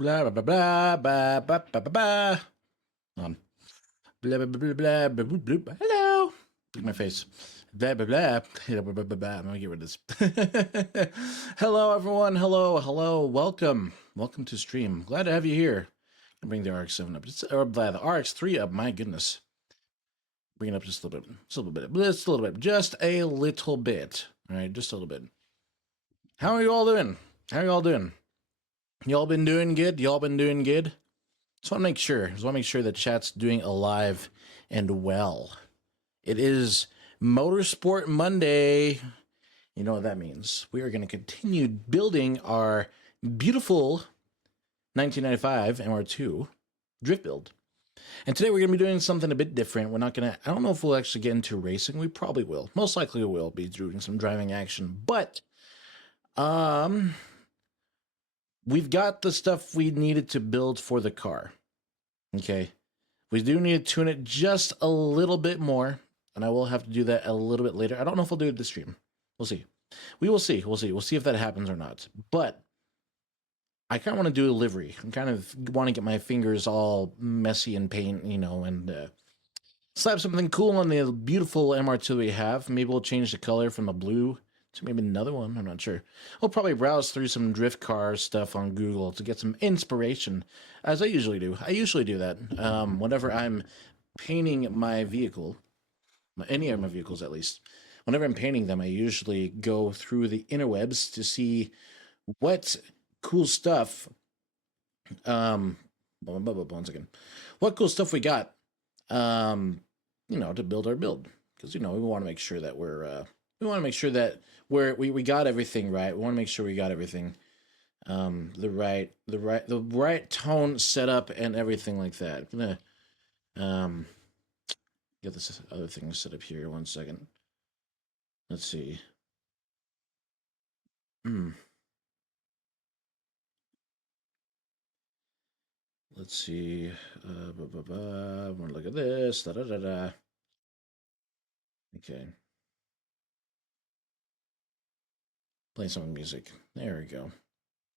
Blah blah blah blah blah blah blah blah. Blah blah blah blah blah blah blah. Hello. Look at my face. Blah blah blah. Blah blah blah blah. I'm gonna get rid of this. Hello everyone. Hello, hello. Welcome. Welcome to stream. Glad to have you here. I'm bring the RX-7 up. Or the RX-3 up. My goodness. Bring it up just a little bit. Just a little bit. Just a little bit. Just a little bit. All right, just a little bit. How are you all doing? How are you all doing? Y'all been doing good? Y'all been doing good? Just want to make sure. Just want to make sure that chat's doing alive and well. It is Motorsport Monday. You know what that means. We are going to continue building our beautiful 1995 MR2 drift build. And today we're going to be doing something a bit different. We're not going to, I don't know if we'll actually get into racing. We probably will. Most likely we will be doing some driving action. But, we've got the stuff we needed to build for the car. Okay. We do need to tune it just a little bit more. And I will have to do that a little bit later. I don't know if I'll do it this stream. We'll see. We will see. We'll see. We'll see if that happens or not. But I kind of want to do a livery. I kind of want to get my fingers all messy in paint, you know, and slap something cool on the beautiful MR2 we have. Maybe we'll change the color from a blue to maybe another one. I'm not sure. I'll probably browse through some drift car stuff on Google to get some inspiration, as I usually do. I usually do that whenever I'm painting my vehicle, any of my vehicles at least. Whenever I'm painting them, I usually go through the interwebs to see what cool stuff. One second. What cool stuff we got, you know, to build our build, because you know we want to make sure that we want to make sure that we got everything right. We want to make sure we got everything, the right tone set up and everything like that. I'm gonna get this other thing set up here. 1 second. Let's see. Let's see. I want to look at this. Okay. Play some music. There we go.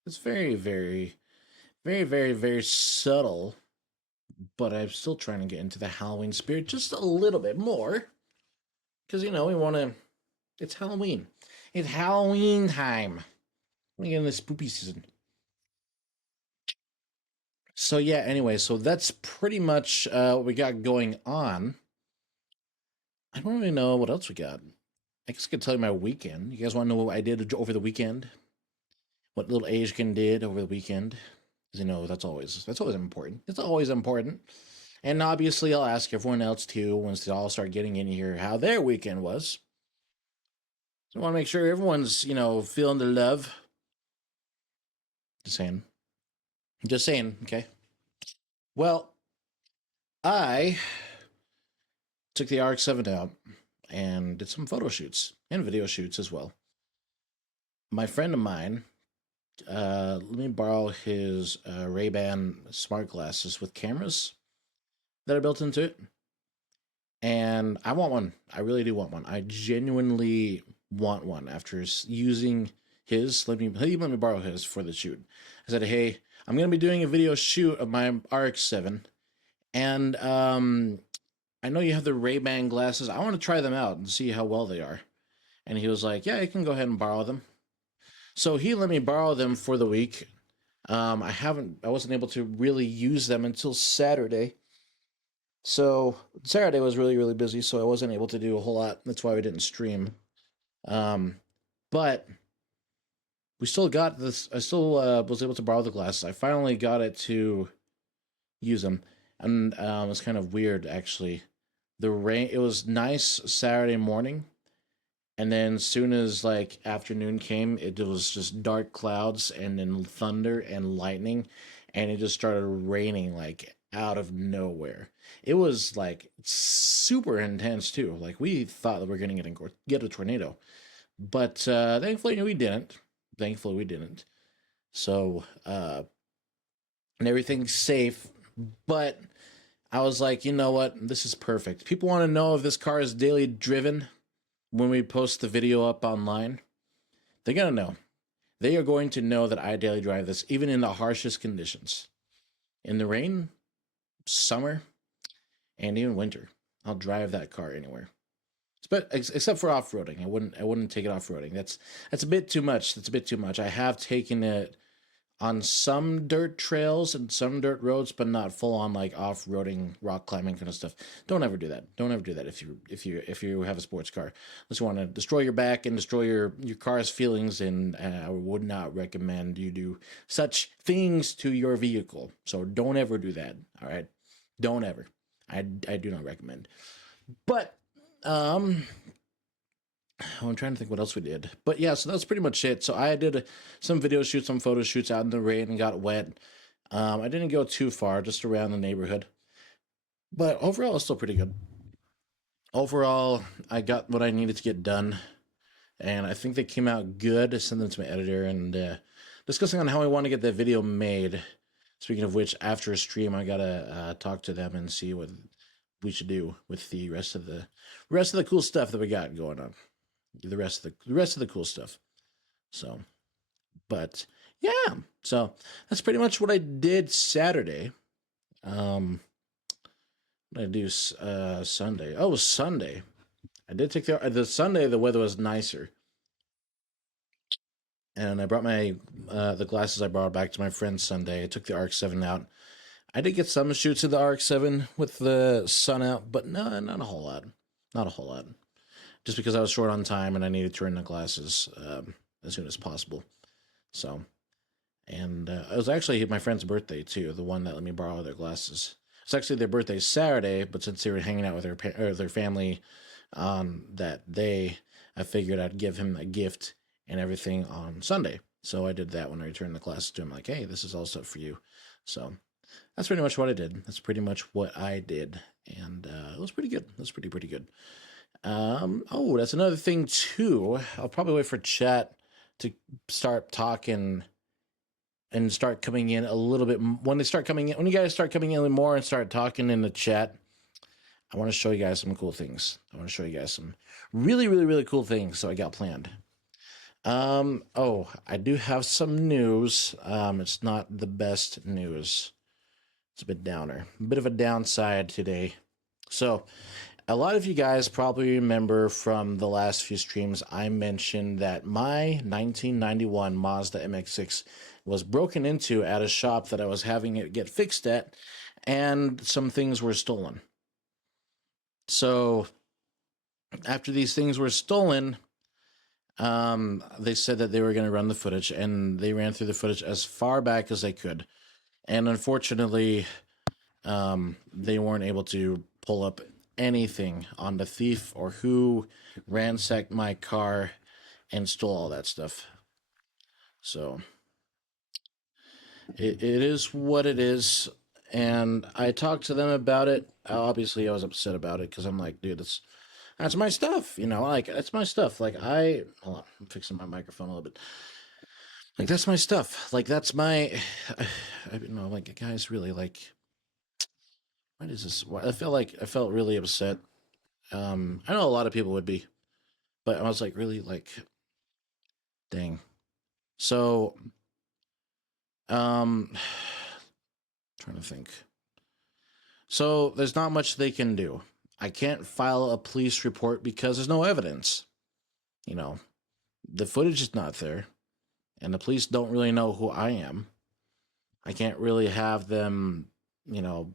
It's very, very, very, very, very subtle, but I'm still trying to get into the Halloween spirit just a little bit more. Because, you know, we want to... It's Halloween. It's Halloween time. We're getting the spoopy season. So, yeah, anyway, so that's pretty much what we got going on. I don't really know what else we got. I guess I could tell you my weekend. You guys want to know what I did over the weekend? What little Asian did over the weekend? Because, you know, that's always important. It's always important. And obviously, I'll ask everyone else, too, once they all start getting in here, how their weekend was. So I want to make sure everyone's, you know, feeling the love. Just saying. Just saying, okay? Well, I took the RX-7 out and did some photo shoots and video shoots as well. My friend of mine, let me borrow his Ray-Ban smart glasses with cameras that are built into it. And I want one. I really do want one. I genuinely want one after using his. He let me borrow his for the shoot. I said, hey, I'm going to be doing a video shoot of my RX-7. And I know you have the Ray-Ban glasses. I want to try them out and see how well they are. And he was like, yeah, you can go ahead and borrow them. So he let me borrow them for the week. I wasn't able to really use them until Saturday. So Saturday was really, really busy, so I wasn't able to do a whole lot. That's why we didn't stream. Um, but we still got this. I still was able to borrow the glasses. I finally got it to use them, and it was kind of weird actually. The rain. It was nice Saturday morning, and then soon as like afternoon came, it was just dark clouds and then thunder and lightning, and it just started raining like out of nowhere. It was like super intense too. Like we thought that we were gonna get a tornado, but thankfully we didn't. Thankfully we didn't. So and everything's safe. But I was like, you know what? This is perfect. People want to know if this car is daily driven when we post the video up online. They're gonna know. They are going to know that I daily drive this, even in the harshest conditions. In the rain, summer, and even winter. I'll drive that car anywhere. Except for off-roading. I wouldn't take it off-roading. That's a bit too much. That's a bit too much. I have taken it on some dirt trails and some dirt roads, but not full on like off-roading, rock climbing kind of stuff. Don't ever do that. Don't ever do that if you have a sports car. Unless you want to destroy your back and destroy your car's feelings, and I would not recommend you do such things to your vehicle. So don't ever do that. All right, don't ever. I do not recommend. But um I'm trying to think what else we did. But yeah, so that's pretty much it. So I did some video shoots, some photo shoots out in the rain and got wet. I didn't go too far, just around the neighborhood. But overall, it's still pretty good. Overall, I got what I needed to get done. And I think they came out good. I sent them to my editor and discussing on how I want to get that video made. Speaking of which, after a stream, I gotta talk to them and see what we should do with the rest of the cool stuff that we got going on. The rest of the cool stuff. So, but yeah, so that's pretty much what I did Saturday. Um, what did I do Sunday? Oh, it was Sunday. I did take the Sunday. The weather was nicer, and I brought my the glasses I brought back to my friend Sunday. I took the Arc 7 out. I did get some shoots of the Arc 7 with the sun out, but no, not a whole lot. Not a whole lot. Just because I was short on time and I needed to return the glasses as soon as possible. So, and it was actually my friend's birthday too, the one that let me borrow their glasses. It's actually their birthday Saturday, but since they were hanging out with their family on that day, I figured I'd give him a gift and everything on Sunday. So I did that when I returned the glasses to him, like, hey, this is all stuff for you. So that's pretty much what I did. That's pretty much what I did, and it was pretty good. It was pretty good. Oh, that's another thing too. I'll probably wait for chat to start talking and start coming in a little bit. When they start coming in, when you guys start coming in more and start talking in the chat, I want to show you guys some cool things. I want to show you guys some really, really, really cool things. So I got planned. Oh, I do have some news. It's not the best news. It's a bit downer, a bit of a downside today. So, a lot of you guys probably remember from the last few streams, I mentioned that my 1991 Mazda MX-6 was broken into at a shop that I was having it get fixed at, and some things were stolen. So, after these things were stolen, they said that they were going to run the footage, and they ran through the footage as far back as they could. And unfortunately, they weren't able to pull up anything on the thief or who ransacked my car and stole all that stuff. So it is what it is. And I talked to them about it. Obviously, I was upset about it because I'm like, dude, that's my stuff. Like that's my stuff. Like hold on, I'm fixing my microphone a little bit. Like that's my stuff. Like that's my, like guys, really like. What is this? I felt really upset. I know a lot of people would be, but I was like, really, like, dang. So, um, trying to think. So there's not much they can do. I can't file a police report because there's no evidence. You know, the footage is not there, and the police don't really know who I am. I can't really have them, you know,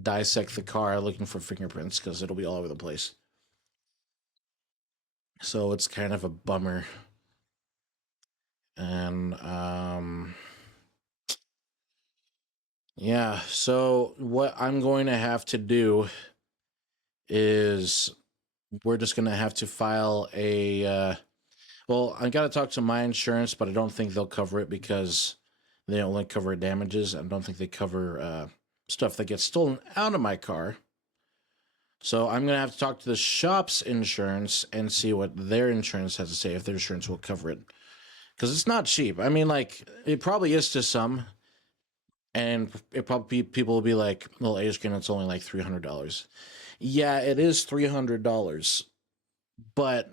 dissect the car looking for fingerprints because it'll be all over the place. So it's kind of a bummer. And yeah, so what I'm going to have to do is we're just going to have to file a well, I got to talk to my insurance, but I don't think they'll cover it because they only cover damages. I don't think they cover stuff that gets stolen out of my car. So I'm going to have to talk to the shop's insurance and see what their insurance has to say, if their insurance will cover it. Because it's not cheap. I mean, like, it probably is to some. And it probably people will be like, well, Ace it's only like $300. Yeah, it is $300. But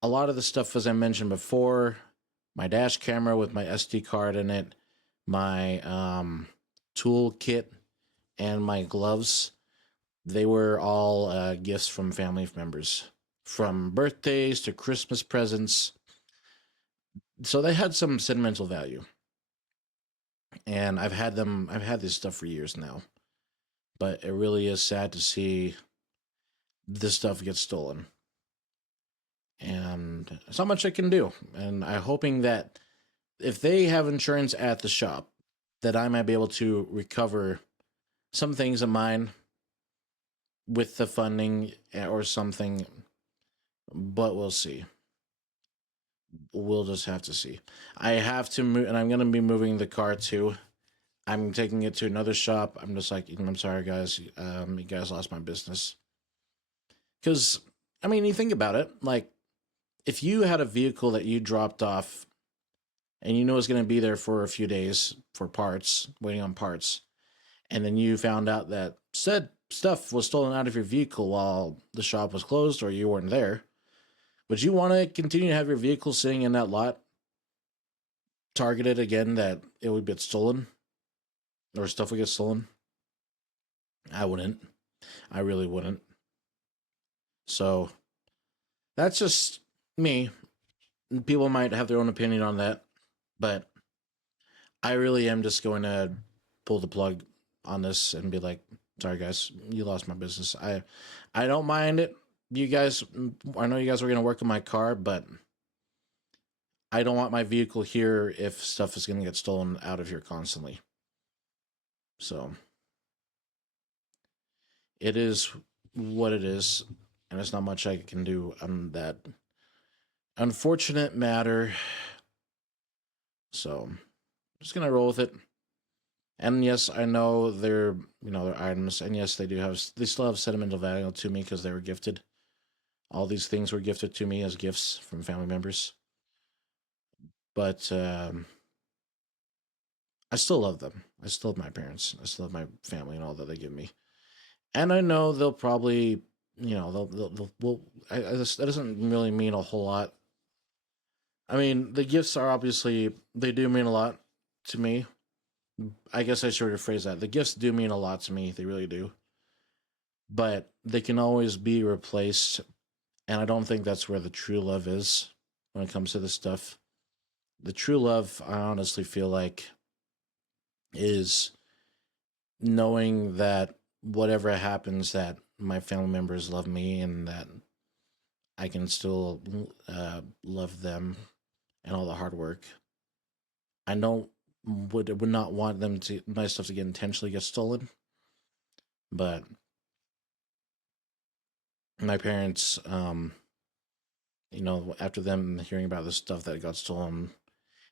a lot of the stuff, as I mentioned before, my dash camera with my SD card in it, my tool kit, and my gloves, they were all gifts from family members, from birthdays to Christmas presents. So they had some sentimental value. And I've had this stuff for years now. But it really is sad to see this stuff get stolen. And there's not much I can do. And I'm hoping that if they have insurance at the shop, that I might be able to recover some things of mine with the funding or something. But we'll see. We'll just have to see. I have to move, and I'm going to be moving the car too. I'm taking it to another shop. I'm just like, I'm sorry, guys. You guys lost my business. Because, I mean, you think about it. Like, if you had a vehicle that you dropped off and you know it's going to be there for a few days for parts, waiting on parts, and then you found out that said stuff was stolen out of your vehicle while the shop was closed or you weren't there, would you want to continue to have your vehicle sitting in that lot targeted again that it would get stolen or stuff would get stolen? I wouldn't. I really wouldn't. So that's just me. People might have their own opinion on that, but I really am just going to pull the plug on this and be like, sorry guys, you lost my business. I don't mind it. You guys, I know you guys were going to work on my car, but I don't want my vehicle here if stuff is going to get stolen out of here constantly. So it is what it is, and there's not much I can do on that unfortunate matter. So I'm just gonna roll with it. And yes, I know they're they're items, and yes, they still have sentimental value to me because they were gifted. All these things were gifted to me as gifts from family members. But I still love them. I still love my parents. I still love my family and all that they give me. And I know they'll probably, they'll well, that doesn't really mean a whole lot. I mean, the gifts are obviously, they do mean a lot to me. I guess I should rephrase that. The gifts do mean a lot to me. They really do. But they can always be replaced. And I don't think that's where the true love is when it comes to this stuff. The true love, I honestly feel like, is knowing that whatever happens, that my family members love me and that I can still love them and all the hard work. I don't would not want them to my stuff to get intentionally get stolen, but my parents, after them hearing about the stuff that got stolen,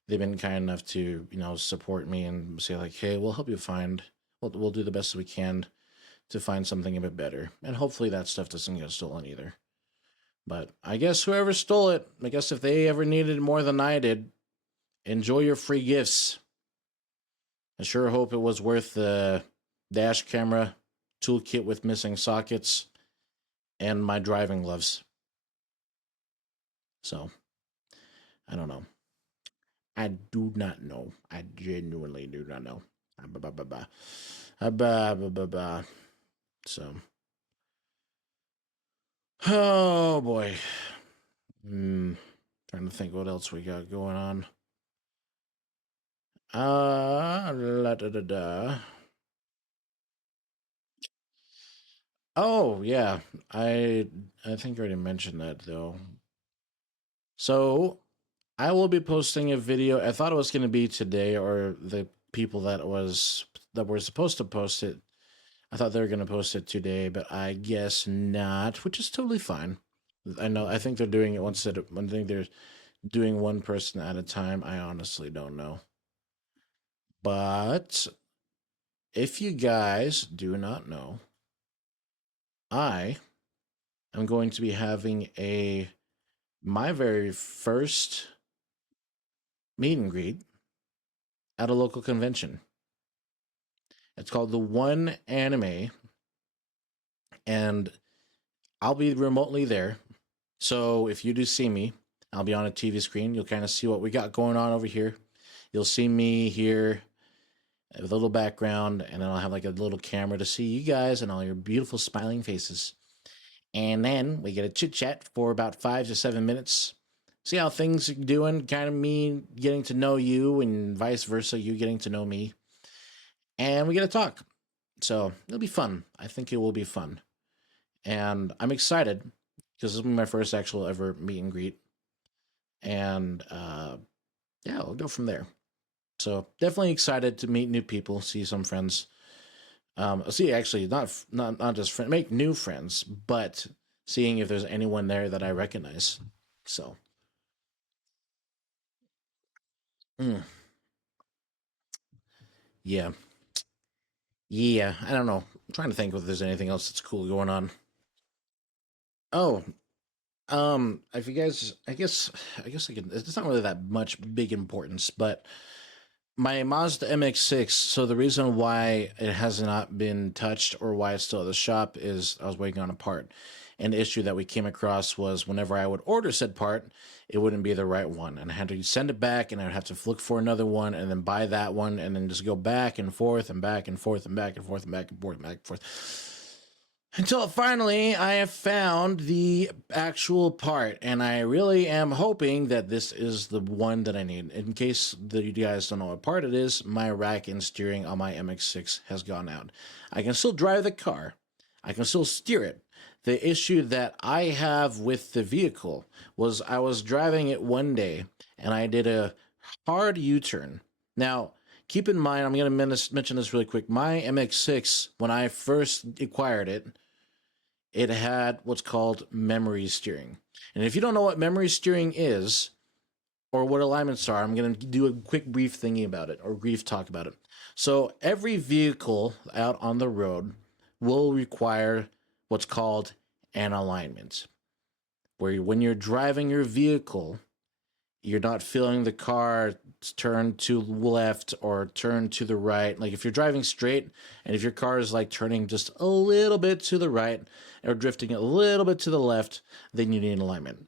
they've been kind enough to support me and say like, hey, we'll help you find. We'll do the best we can to find something a bit better, and hopefully that stuff doesn't get stolen either. But I guess whoever stole it, I guess if they ever needed it more than I did, enjoy your free gifts. I sure hope it was worth the dash camera, toolkit with missing sockets, and my driving gloves. So, I don't know. I do not know. I genuinely do not know. So, Oh boy. Trying to think what else we got going on. La da da da. Oh yeah, I think I already mentioned that though. So I will be posting a video. I thought it was going to be today, or the people that were supposed to post it. I thought they were going to post it today, but I guess not, which is totally fine. I know. I think they're doing it once at. I think they're doing one person at a time. I honestly don't know. But if you guys do not know, I am going to be having my very first meet and greet at a local convention. It's called the One Anime, and I'll be remotely there. So if you do see me, I'll be on a TV screen. You'll kind of see what we got going on over here. You'll see me here with a little background, and then I'll have like a little camera to see you guys and all your beautiful smiling faces. And then we get a chit chat for about 5 to 7 minutes. See how things are doing, kind of me getting to know you, and vice versa, you getting to know me. And we get to talk. So it'll be fun. I think it will be fun. And I'm excited because this will be my first actual ever meet and greet. And yeah, we'll go from there. So definitely excited to meet new people, see some friends. See, actually, not just make new friends, but seeing if there's anyone there that I recognize. So, mm, yeah, yeah. I don't know. I'm trying to think if there's anything else that's cool going on. Oh, if you guys, I guess I can. It's not really that much big importance, but my Mazda MX-6. So the reason why it has not been touched or why it's still at the shop is I was waiting on a part. And the issue that we came across was whenever I would order said part, it wouldn't be the right one, and I had to send it back, and I'd have to look for another one, and then buy that one, and then just go back and forth and back and forth and back and forth and back and forth and back and forth. Until finally, I have found the actual part, and I really am hoping that this is the one that I need. In case that you guys don't know what part it is, my rack and steering on my MX-6 has gone out. I can still drive the car, I can still steer it. The issue that I have with the vehicle was I was driving it one day and I did a hard U turn. Now, keep in mind, I'm going to mention this really quick. My MX-6, when I first acquired it, it had what's called memory steering. And if you don't know what memory steering is or what alignments are, I'm going to do a quick brief thingy about it or brief talk about it. So every vehicle out on the road will require what's called an alignment, where when you're driving your vehicle, you're not feeling the car turn to left or turn to the right. Like if you're driving straight and if your car is like turning just a little bit to the right or drifting a little bit to the left, then you need an alignment.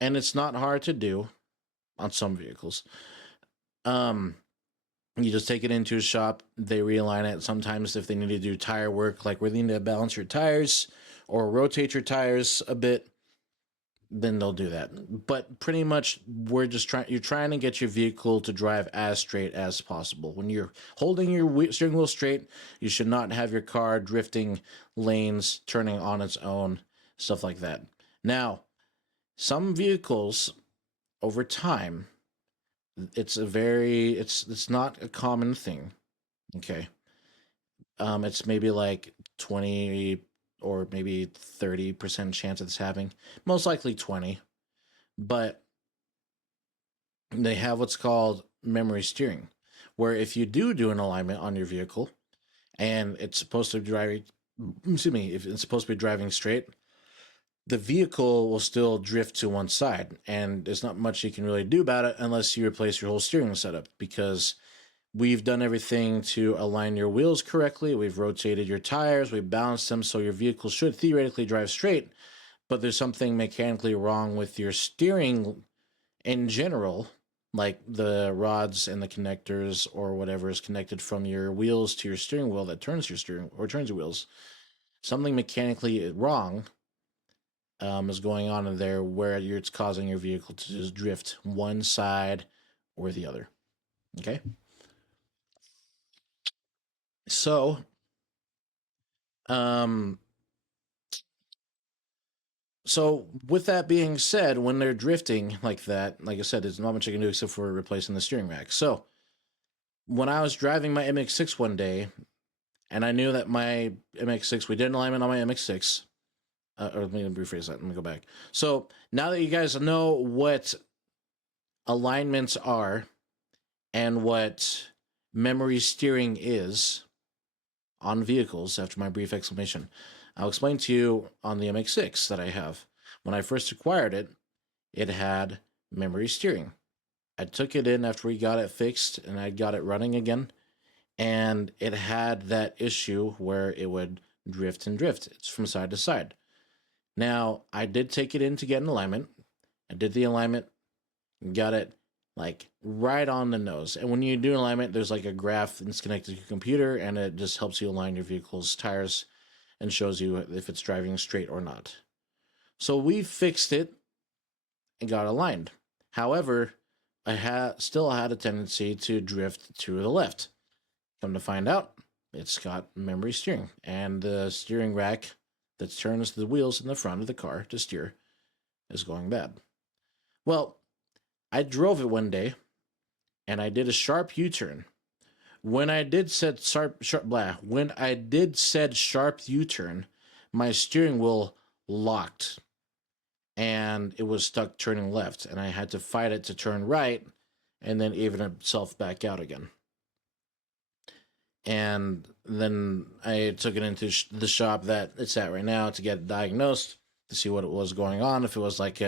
And it's not hard to do on some vehicles. You just take it into a shop, they realign it. Sometimes if they need to do tire work, like where they need to balance your tires or rotate your tires a bit, then they'll do that. But pretty much you're trying to get your vehicle to drive as straight as possible. When you're holding your steering wheel straight, you should not have your car drifting lanes, turning on its own, stuff like that. Now, some vehicles over time, it's not a common thing. Okay. It's maybe like 20 or maybe 30% chance of this happening. Most likely 20. But they have what's called memory steering, where if you do an alignment on your vehicle and it's supposed to be driving, excuse me, if it's supposed to be driving straight, the vehicle will still drift to one side, and there's not much you can really do about it unless you replace your whole steering setup, because we've done everything to align your wheels correctly. We've rotated your tires, we've balanced them so your vehicle should theoretically drive straight, but there's something mechanically wrong with your steering in general, like the rods and the connectors or whatever is connected from your wheels to your steering wheel that turns your steering or turns your wheels. Something mechanically wrong, is going on in there where it's causing your vehicle to just drift one side or the other. Okay. So, um, so with that being said, when they're drifting like that, like I said, there's not much I can do except for replacing the steering rack. So when I was driving my MX6 one day, and I knew that my MX6, we did an alignment on my MX6. Or let me rephrase that. Let me go back. So now that you guys know what alignments are and what memory steering is on vehicles, after my brief explanation, I'll explain to you on the MX6 that I have. When I first acquired it, it had memory steering. I took it in after we got it fixed and I got it running again, and it had that issue where it would drift and drift. It's from side to side. Now, I did take it in to get an alignment. I did the alignment, got it like right on the nose. And when you do alignment, there's like a graph that's connected to your computer, and it just helps you align your vehicle's tires and shows you if it's driving straight or not. So we fixed it and got aligned. However, I still had a tendency to drift to the left. Come to find out, it's got memory steering, and the steering rack that turns the wheels in the front of the car to steer is going bad. Well, I drove it one day and I did a sharp U-turn. When I did said when I did said sharp U-turn, my steering wheel locked and it was stuck turning left, and I had to fight it to turn right and then even itself back out again. And then I took it into the shop that it's at right now to get diagnosed, to see what it was going on. If it was like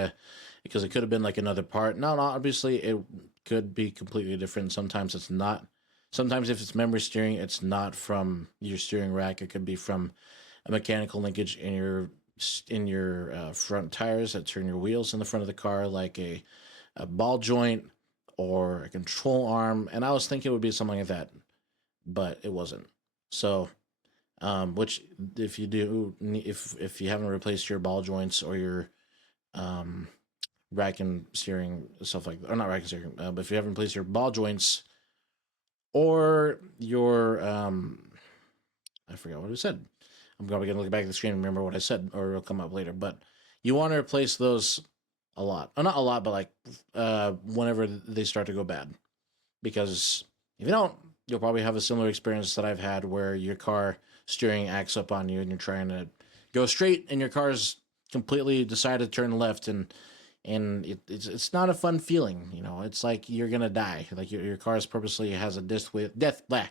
because it could have been like another part. No, obviously it could be completely different. Sometimes it's not. Sometimes if it's memory steering, it's not from your steering rack. It could be from a mechanical linkage in your front tires that turn your wheels in the front of the car, like a ball joint or a control arm. And I was thinking it would be something like that, but it wasn't. So, which if you do, if you haven't replaced your ball joints or your rack and steering stuff like that, or not rack and steering, but if you haven't replaced your ball joints or your I forgot what I said. I'm probably gonna look back at the screen and remember what I said, or it'll come up later. But you want to replace those a lot, not a lot, but like whenever they start to go bad, because if you don't, you'll probably have a similar experience that I've had, where your car steering acts up on you and you're trying to go straight and your car's completely decided to turn left, and it's not a fun feeling. You know, it's like you're gonna die. Like your car's purposely has a death. Blah.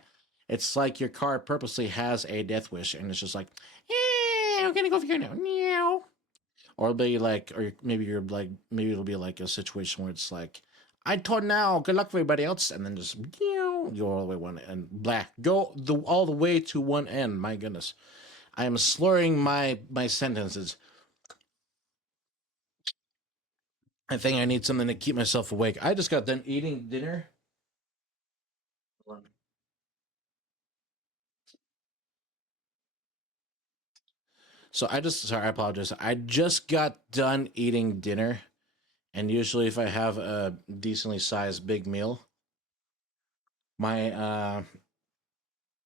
It's like your car purposely has a death wish, and it's just like, I'm gonna go over here now. Meow. Or it'll be like, or maybe you're like, maybe it'll be like a situation where it's like, I told now, good luck for everybody else, and then just go all the way one and blah, go all the way to one end. My goodness, I am slurring my sentences. I think I need something to keep myself awake. I just got done eating dinner. So I apologize. I just got done eating dinner, and usually if I have a decently sized big meal, my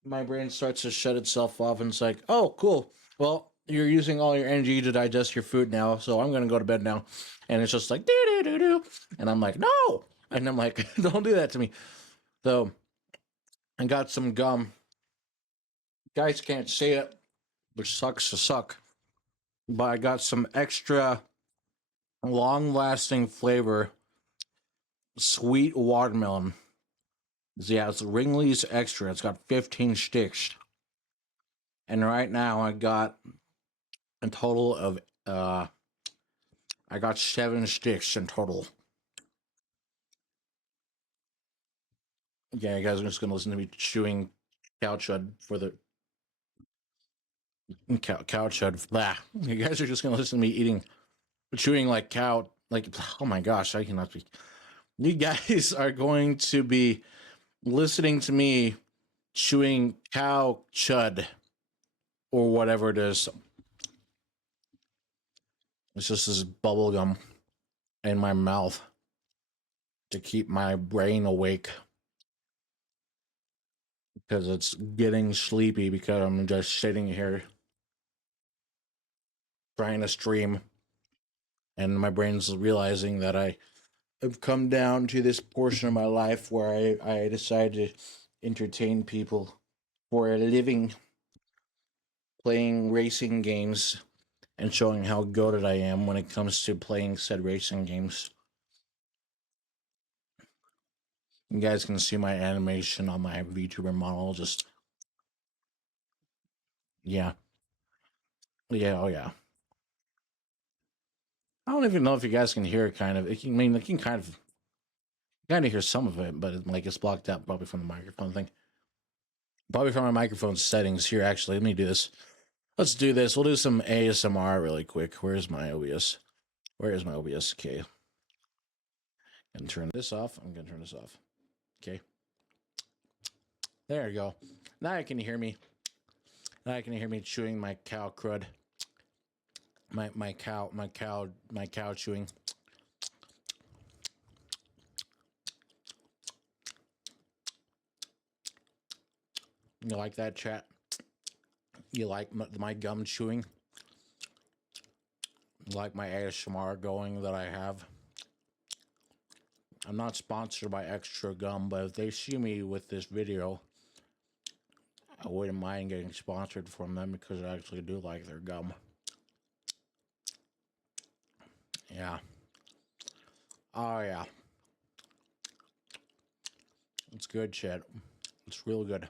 my brain starts to shut itself off, and it's like, oh, cool. Well, you're using all your energy to digest your food now, so I'm gonna go to bed now. And it's just like do do do do, and I'm like, no, and I'm like, don't do that to me. So I got some gum. Guys can't see it, which sucks to suck. But I got some extra long-lasting flavor, sweet watermelon. Yeah, it's Ringley's Extra. It's got 15 sticks, and right now I got a total of I got 7 sticks in total. Yeah, you guys are just gonna listen to me chewing cow chud for the cow chud. Blah. You guys are just gonna listen to me chewing like cow. Like, oh my gosh, I cannot be. You guys are going to be listening to me chewing cow chud or whatever it is. It's just this bubble gum in my mouth to keep my brain awake because it's getting sleepy because I'm just sitting here trying to stream and my brain's realizing that I have come down to this portion of my life where I decide to entertain people for a living, playing racing games and showing how goated I am when it comes to playing said racing games. You guys can see my animation on my VTuber model. Just yeah, yeah, oh yeah. I don't even know if you guys can hear it. Kind of, it can, I mean, it can kind of hear some of it, but like it's blocked out probably from the microphone thing. Probably from my microphone settings here. Actually, let me do this. Let's do this. We'll do some ASMR really quick. Where's my OBS? Where is my OBS? Okay, and turn this off. I'm gonna turn this off. Okay, there you go. Now you can hear me. Now you can hear me chewing my cow crud. My cow chewing. You like that, chat? You like my gum chewing? You like my ASMR going that I have? I'm not sponsored by Extra Gum, but if they see me with this video, I wouldn't mind getting sponsored from them because I actually do like their gum. Yeah. Oh, yeah. It's good, chat. It's real good.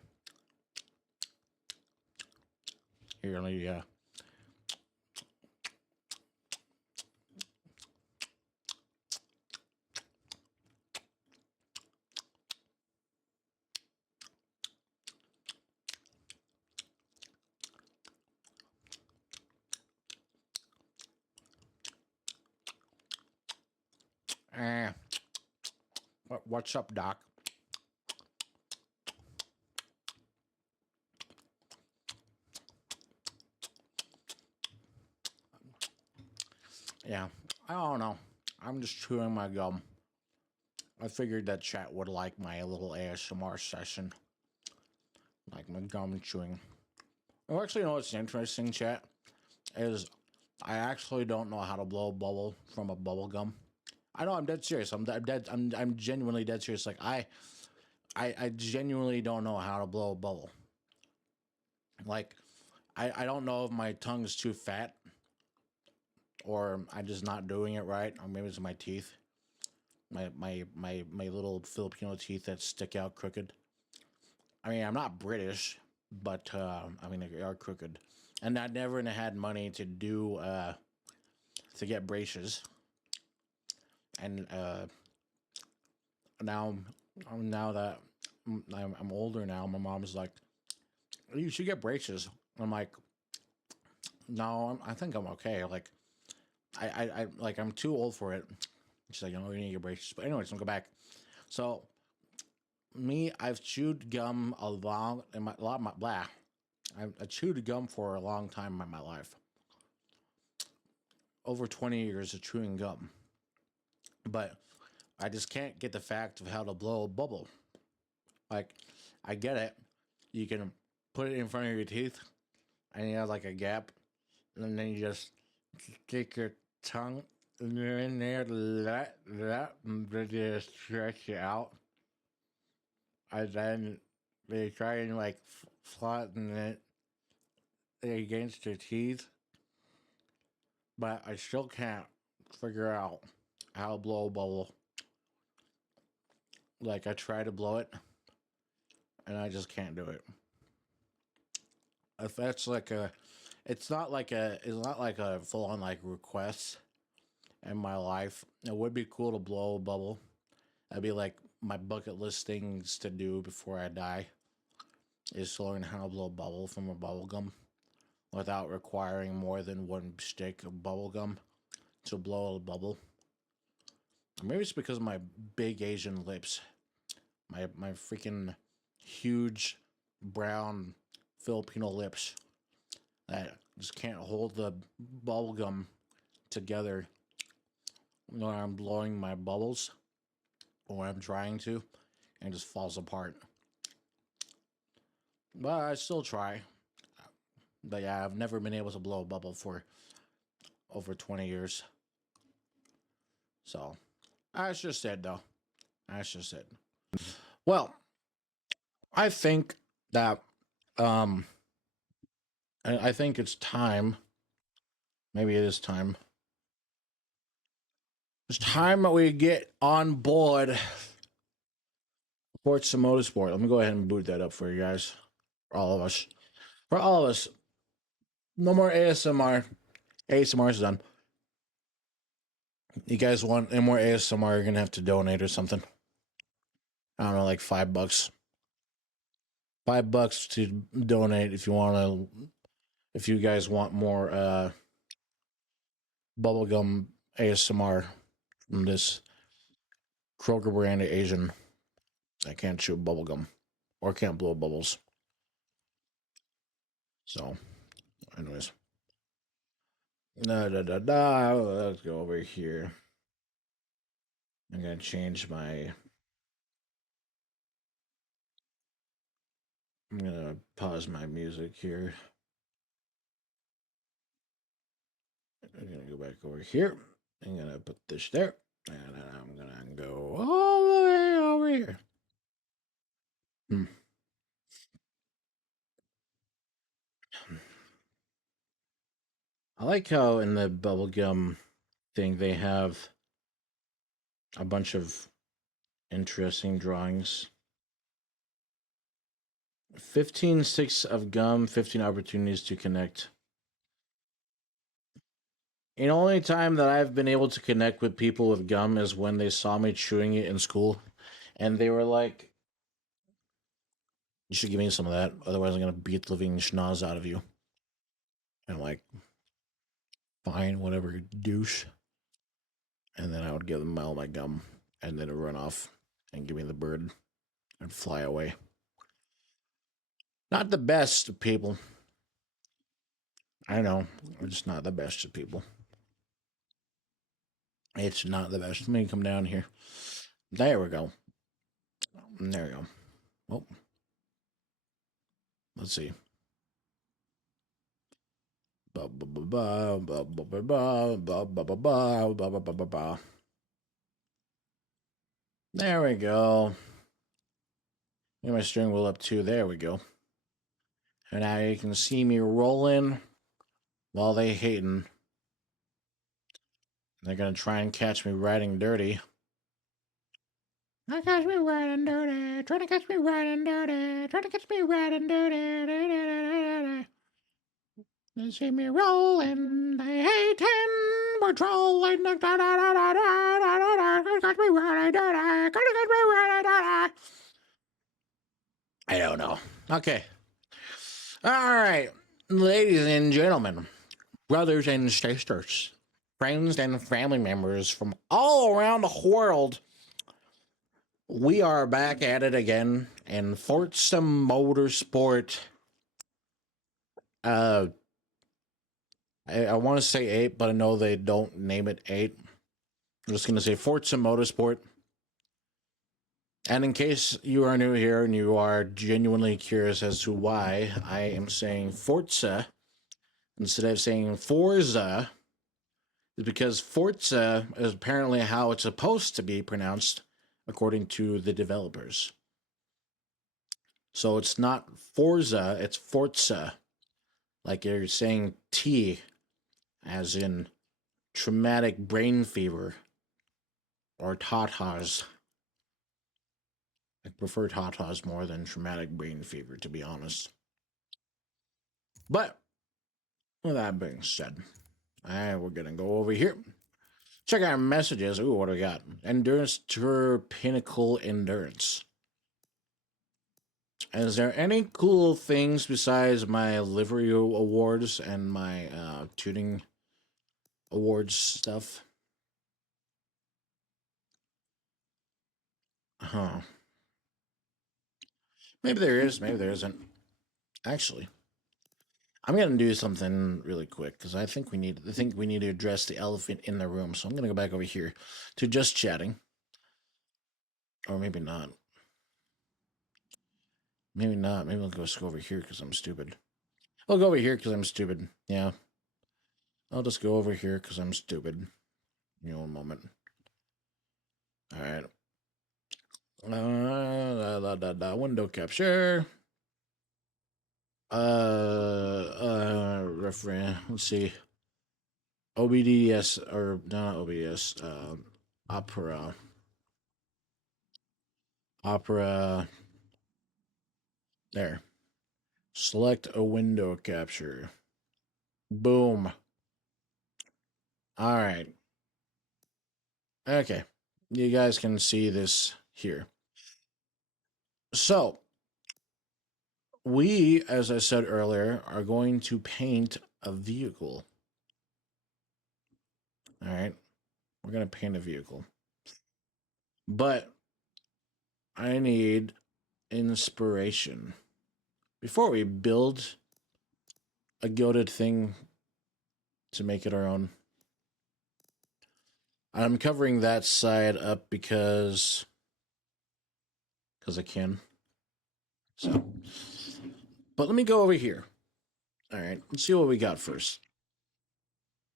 Here, let me, what's up, Doc? Yeah, I don't know. I'm just chewing my gum. I figured that chat would like my little ASMR session. Like my gum chewing. Oh, actually, you know what's interesting, chat? Is I actually don't know how to blow a bubble from a bubble gum. I know, I'm dead serious. I'm dead. I'm genuinely dead serious. Like I genuinely don't know how to blow a bubble. Like I don't know if my tongue is too fat or I'm just not doing it right, or maybe it's my teeth. My little Filipino teeth that stick out crooked. I mean, I'm not British, but I mean they are crooked, and I never had money to do to get braces, and now now that I'm older now, my mom's like, you should get braces. I'm like, no, I think I'm okay. Like, I like I'm too old for it. She's like, you know, you need to get braces. But anyways, I'll go back. So me, I've chewed gum a long in my a lot of my blah. I chewed gum for a long time in my life. Over 20 years of chewing gum. But I just can't get the fact of how to blow a bubble. Like, I get it. You can put it in front of your teeth and you have like a gap, and then you just stick your tongue in there, and just stretch it out. And then they try and like flatten it against your teeth, but I still can't figure out how to blow a bubble. Like I try to blow it, and I just can't do it. If that's like a, it's not like a full on like request in my life. It would be cool to blow a bubble. That'd be like my bucket list things to do before I die. Is to learn how to blow a bubble from a bubble gum without requiring more than one stick of bubble gum to blow a bubble. Or maybe it's because of my big Asian lips. My freaking huge brown Filipino lips that just can't hold the bubble gum together when I'm blowing my bubbles or I'm trying to, and it just falls apart. But I still try. But yeah, I've never been able to blow a bubble for over 20 years. So that's just it, though. That's just it. Well, I think that um, I think it's time. Maybe it is time. It's time that we get on board Forza Motorsport. Let me go ahead and boot that up for you guys. For all of us. For all of us. No more ASMR. ASMR is done. You guys want any more ASMR, you're gonna have to donate or something. I don't know, like $5. $5 to donate if you wanna if you guys want more bubblegum ASMR from this Kroger brand Asian that can't chew bubblegum or can't blow bubbles. So, anyways. Let's go over here. I'm gonna change my. I'm gonna pause my music here. I'm gonna go back over here. I'm gonna put this there. And then I'm gonna go all the way over here. I like how in the bubblegum thing they have a bunch of interesting drawings. 15 sticks of gum, 15 opportunities to connect. The only time that I've been able to connect with people with gum is when they saw me chewing it in school. And they were like, you should give me some of that. Otherwise, I'm going to beat the living schnoz out of you. And I'm like, fine, whatever, douche. And then I would give them all my gum. And then it would run off and give me the bird and fly away. Not the best of people. I know. It's just not the best of people. It's not the best. Let me come down here. There we go. There we go. Oh. Let's see. There we go. Get my steering wheel up too. There we go. And now you can see me rolling while they hating. They're gonna try and catch me riding dirty. Try to catch me riding dirty. Try to catch me riding dirty. Try to catch me riding dirty. They see me rolling. They hating. We're trolling. Catch me riding dirty. Catch me riding dirty. I don't know. Okay. All right, ladies and gentlemen, brothers and sisters, friends and family members from all around the world, we are back at it again in Forza Motorsport. I want to say 8, but I know they don't name it 8. I'm just going to say Forza Motorsport. And in case you are new here and you are genuinely curious as to why I am saying Forza instead of saying Forza, is because Forza is apparently how it's supposed to be pronounced according to the developers. So it's not Forza, it's Forza. Like you're saying T, as in traumatic brain fever or tatas. I prefer tatas more than traumatic brain fever, to be honest. But with that being said, we're gonna go over here. Check our messages. Ooh, what do we got? Endurance Tour Pinnacle Endurance. Is there any cool things besides my livery awards and my tuning awards stuff? Huh. Maybe there is, maybe there isn't. Actually, I'm gonna do something really quick because I think we need to address the elephant in the room. So I'm gonna go back over here to just chatting, or maybe not. Maybe not. Maybe I'll just go over here because I'm stupid. I'll go over here because I'm stupid. Yeah. I'll just go over here because I'm stupid. Give me one moment. All right. Window capture. Reference. Let's see. OBDS or not OBS. Opera. Opera. There. Select a window capture. Boom. All right. Okay. You guys can see this here. So, we, as I said earlier, are going to paint a vehicle. All right. We're going to paint a vehicle. But I need inspiration. Before we build a gilded thing to make it our own, I'm covering that side up because I can. So, but let me go over here. All right, let's see what we got first.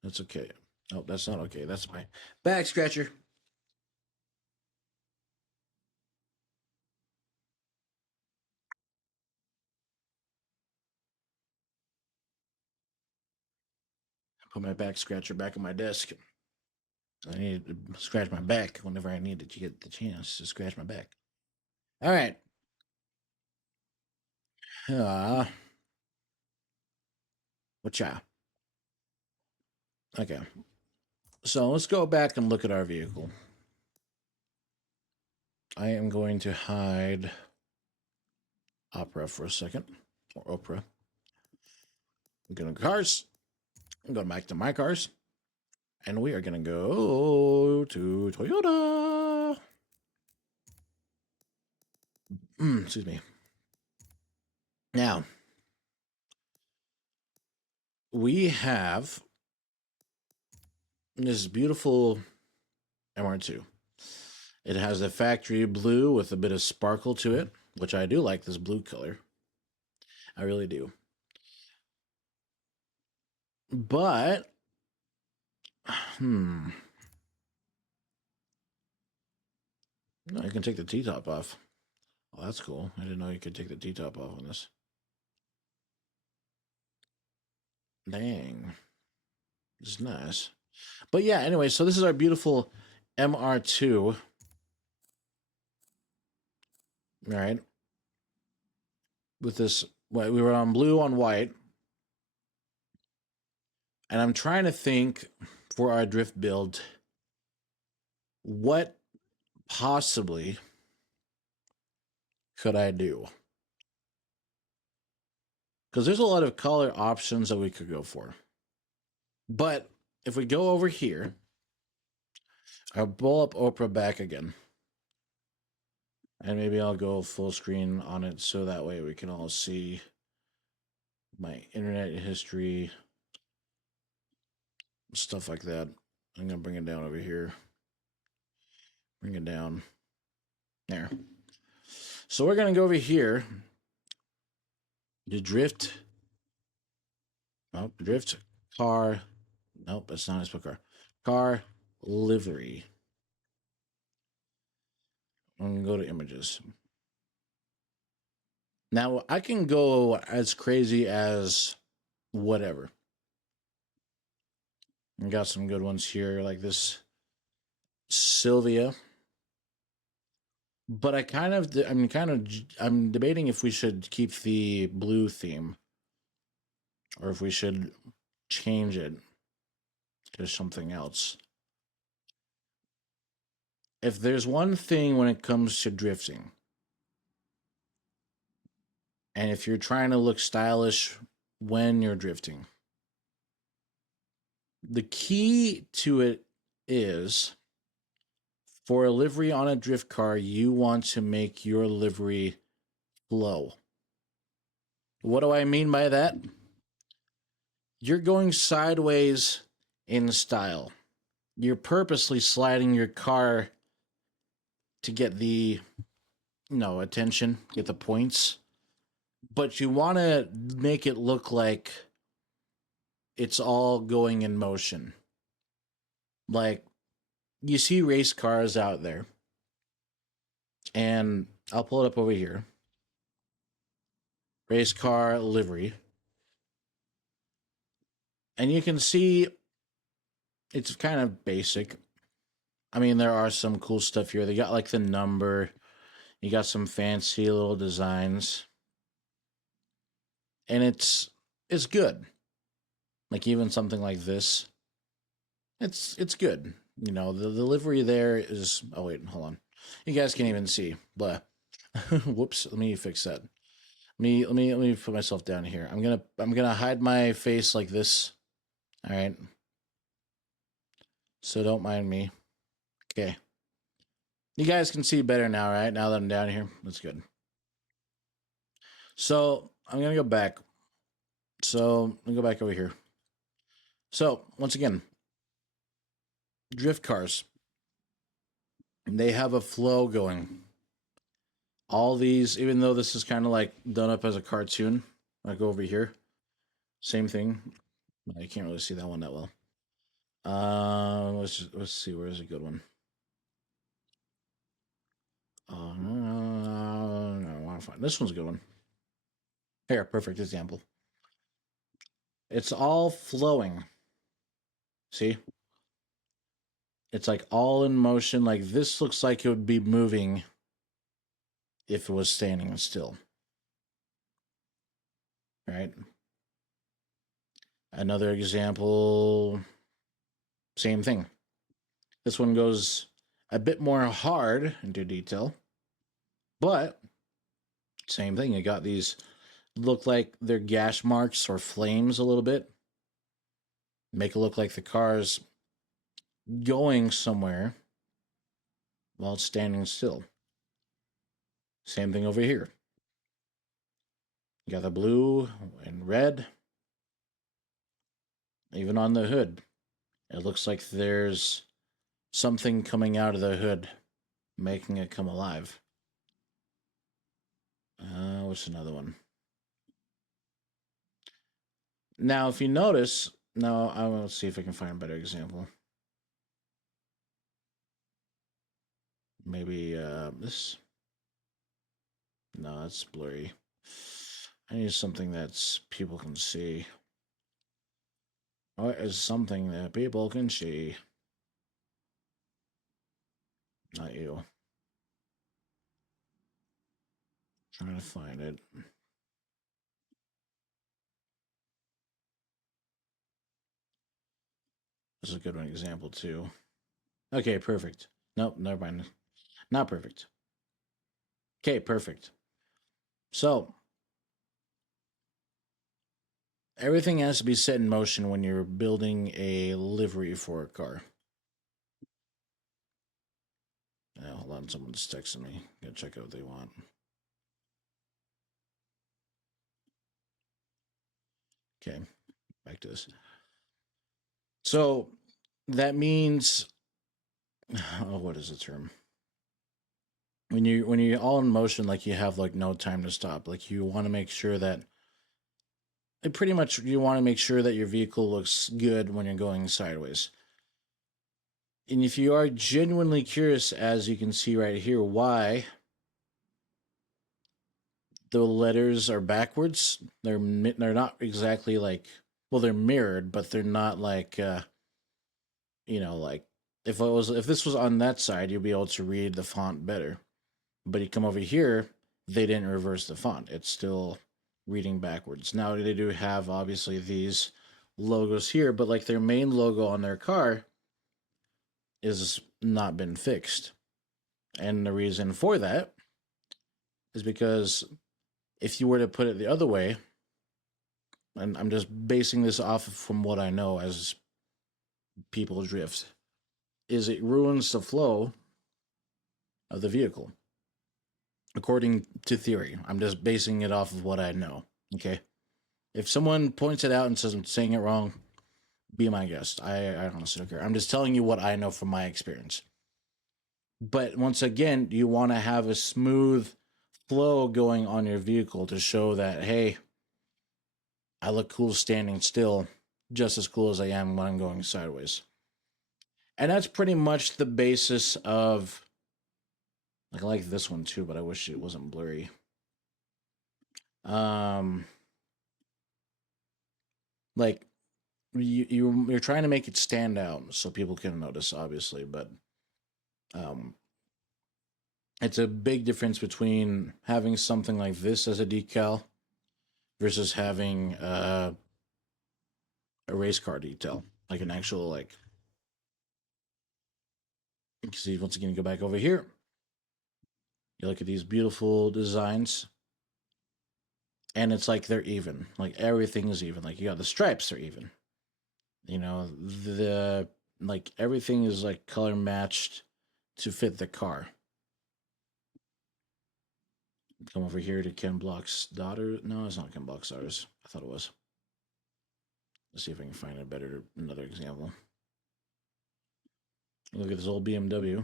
That's okay. Oh, that's not okay. That's my back scratcher. Put my back scratcher back on my desk. I need to scratch my back whenever I need to get the chance to scratch my back. All right. Whatcha? Okay. So let's go back and look at our vehicle. I am going to hide Opera for a second, or Opera. I'm going to cars. I'm going back to my cars. And we are going to go to Toyota. Excuse me. Now, we have this beautiful MR2. It has a factory blue with a bit of sparkle to it, which I do like this blue color. I really do. But, no, you can take the T-top off. Oh, that's cool. I didn't know you could take the T-top off on this. Dang. This is nice. But yeah, anyway, so this is our beautiful MR2. All right. With this, we were on blue on white. And I'm trying to think for our drift build, what possibly could I do? Because there's a lot of color options that we could go for. But if we go over here, I'll pull up Oprah back again. And maybe I'll go full screen on it so that way we can all see my internet history, stuff like that. I'm going to bring it down over here. Bring it down. There. So we're going to go over here. The drift. Oh, drift car. Nope, that's not a sport car. Car livery. I'm going to go to images. Now, I can go as crazy as whatever. I got some good ones here, like this Sylvia. But I'm debating if we should keep the blue theme or if we should change it to something else. If there's one thing when it comes to drifting, and if you're trying to look stylish when you're drifting, the key to it is for a livery on a drift car, you want to make your livery flow. What do I mean by that? you're going sideways in style. You're purposely sliding your car to get the attention, get the points, but you want to make it look like it's all going in motion. Like you see race cars out there, and I'll pull it up over here. Race car livery. And you can see it's kind of basic. I mean, there are some cool stuff here. They got like the number, you got some fancy little designs. And it's good. Like even something like this. It's good. The livery there is oh wait, hold on. You guys can't even see. But whoops, let me fix that. Let me put myself down here. I'm gonna hide my face like this. All right. So don't mind me. Okay. You guys can see better now, right? Now that I'm down here. That's good. So I'm gonna go back. So let me go back over here. So once again, drift cars. They have a flow going. All these, even though this is kind of like done up as a cartoon, like over here, same thing. I can't really see that one that well. Let's see. Where's a good one? I want to find this one's a good one. Here, perfect example. It's all flowing. See? It's like all in motion. Like this looks like it would be moving if it was standing still. Right? Another example, same thing. This one goes a bit more hard into detail, but same thing. You got these look like they're gash marks or flames a little bit. Make it look like the car's going somewhere while it's standing still. Same thing over here. You got the blue and red. Even on the hood, it looks like there's something coming out of the hood, making it come alive. What's another one? Now, if you notice, now I will see if I can find a better example. Maybe this. No, that's blurry. I need something that's people can see. What is something that people can see? Not you. Trying to find it. This is a good one example too. Okay, perfect. Nope, never mind. Not perfect. Okay, perfect. So everything has to be set in motion when you're building a livery for a car. Hold on, someone's texting me. Gotta check out what they want. Okay, back to this. So that means, oh, what is the term? When you're all in motion, like you have like no time to stop. Like you want to make sure that pretty much you want to make sure that your vehicle looks good when you're going sideways. And if you are genuinely curious, as you can see right here, why the letters are backwards, they're not exactly like, well, they're mirrored, but they're not like like if this was on that side, you'll be able to read the font better. But you come over here, they didn't reverse the font. It's still reading backwards. Now they do have obviously these logos here, but like their main logo on their car is not been fixed. And the reason for that is because if you were to put it the other way, and I'm just basing this off from what I know as people drift, is it ruins the flow of the vehicle. According to theory. I'm just basing it off of what I know. Okay. If someone points it out and says I'm saying it wrong, be my guest. I honestly don't care. I'm just telling you what I know from my experience. But once again, you want to have a smooth flow going on your vehicle to show that, hey, I look cool standing still, just as cool as I am when I'm going sideways. And that's pretty much the basis of. Like, I like this one too, but I wish it wasn't blurry. Um, like you're trying to make it stand out so people can notice, obviously, but um, it's a big difference between having something like this as a decal versus having a race car detail, like an actual like. You can see once again, you go back over here. You look at these beautiful designs, and it's like they're even. Like everything is even. Like you got the stripes are even. You know the like everything is like color matched to fit the car. Come over here to Ken Block's daughter. No, it's not Ken Block's daughters. I thought it was. Let's see if I can find another example. Look at this old BMW.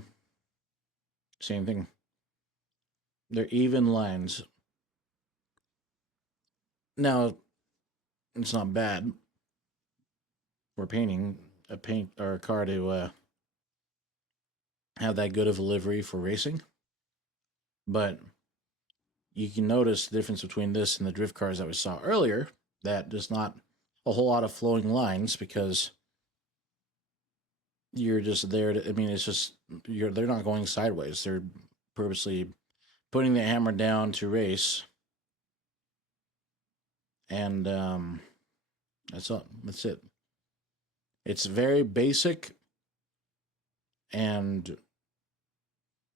Same thing. They're even lines. Now, it's not bad for painting a paint or a car to have that good of a livery for racing, but you can notice the difference between this and the drift cars that we saw earlier. That there's not a whole lot of flowing lines because you're just there to. I mean, it's just they're not going sideways. They're purposely putting the hammer down to race, and that's all. That's it. It's very basic, and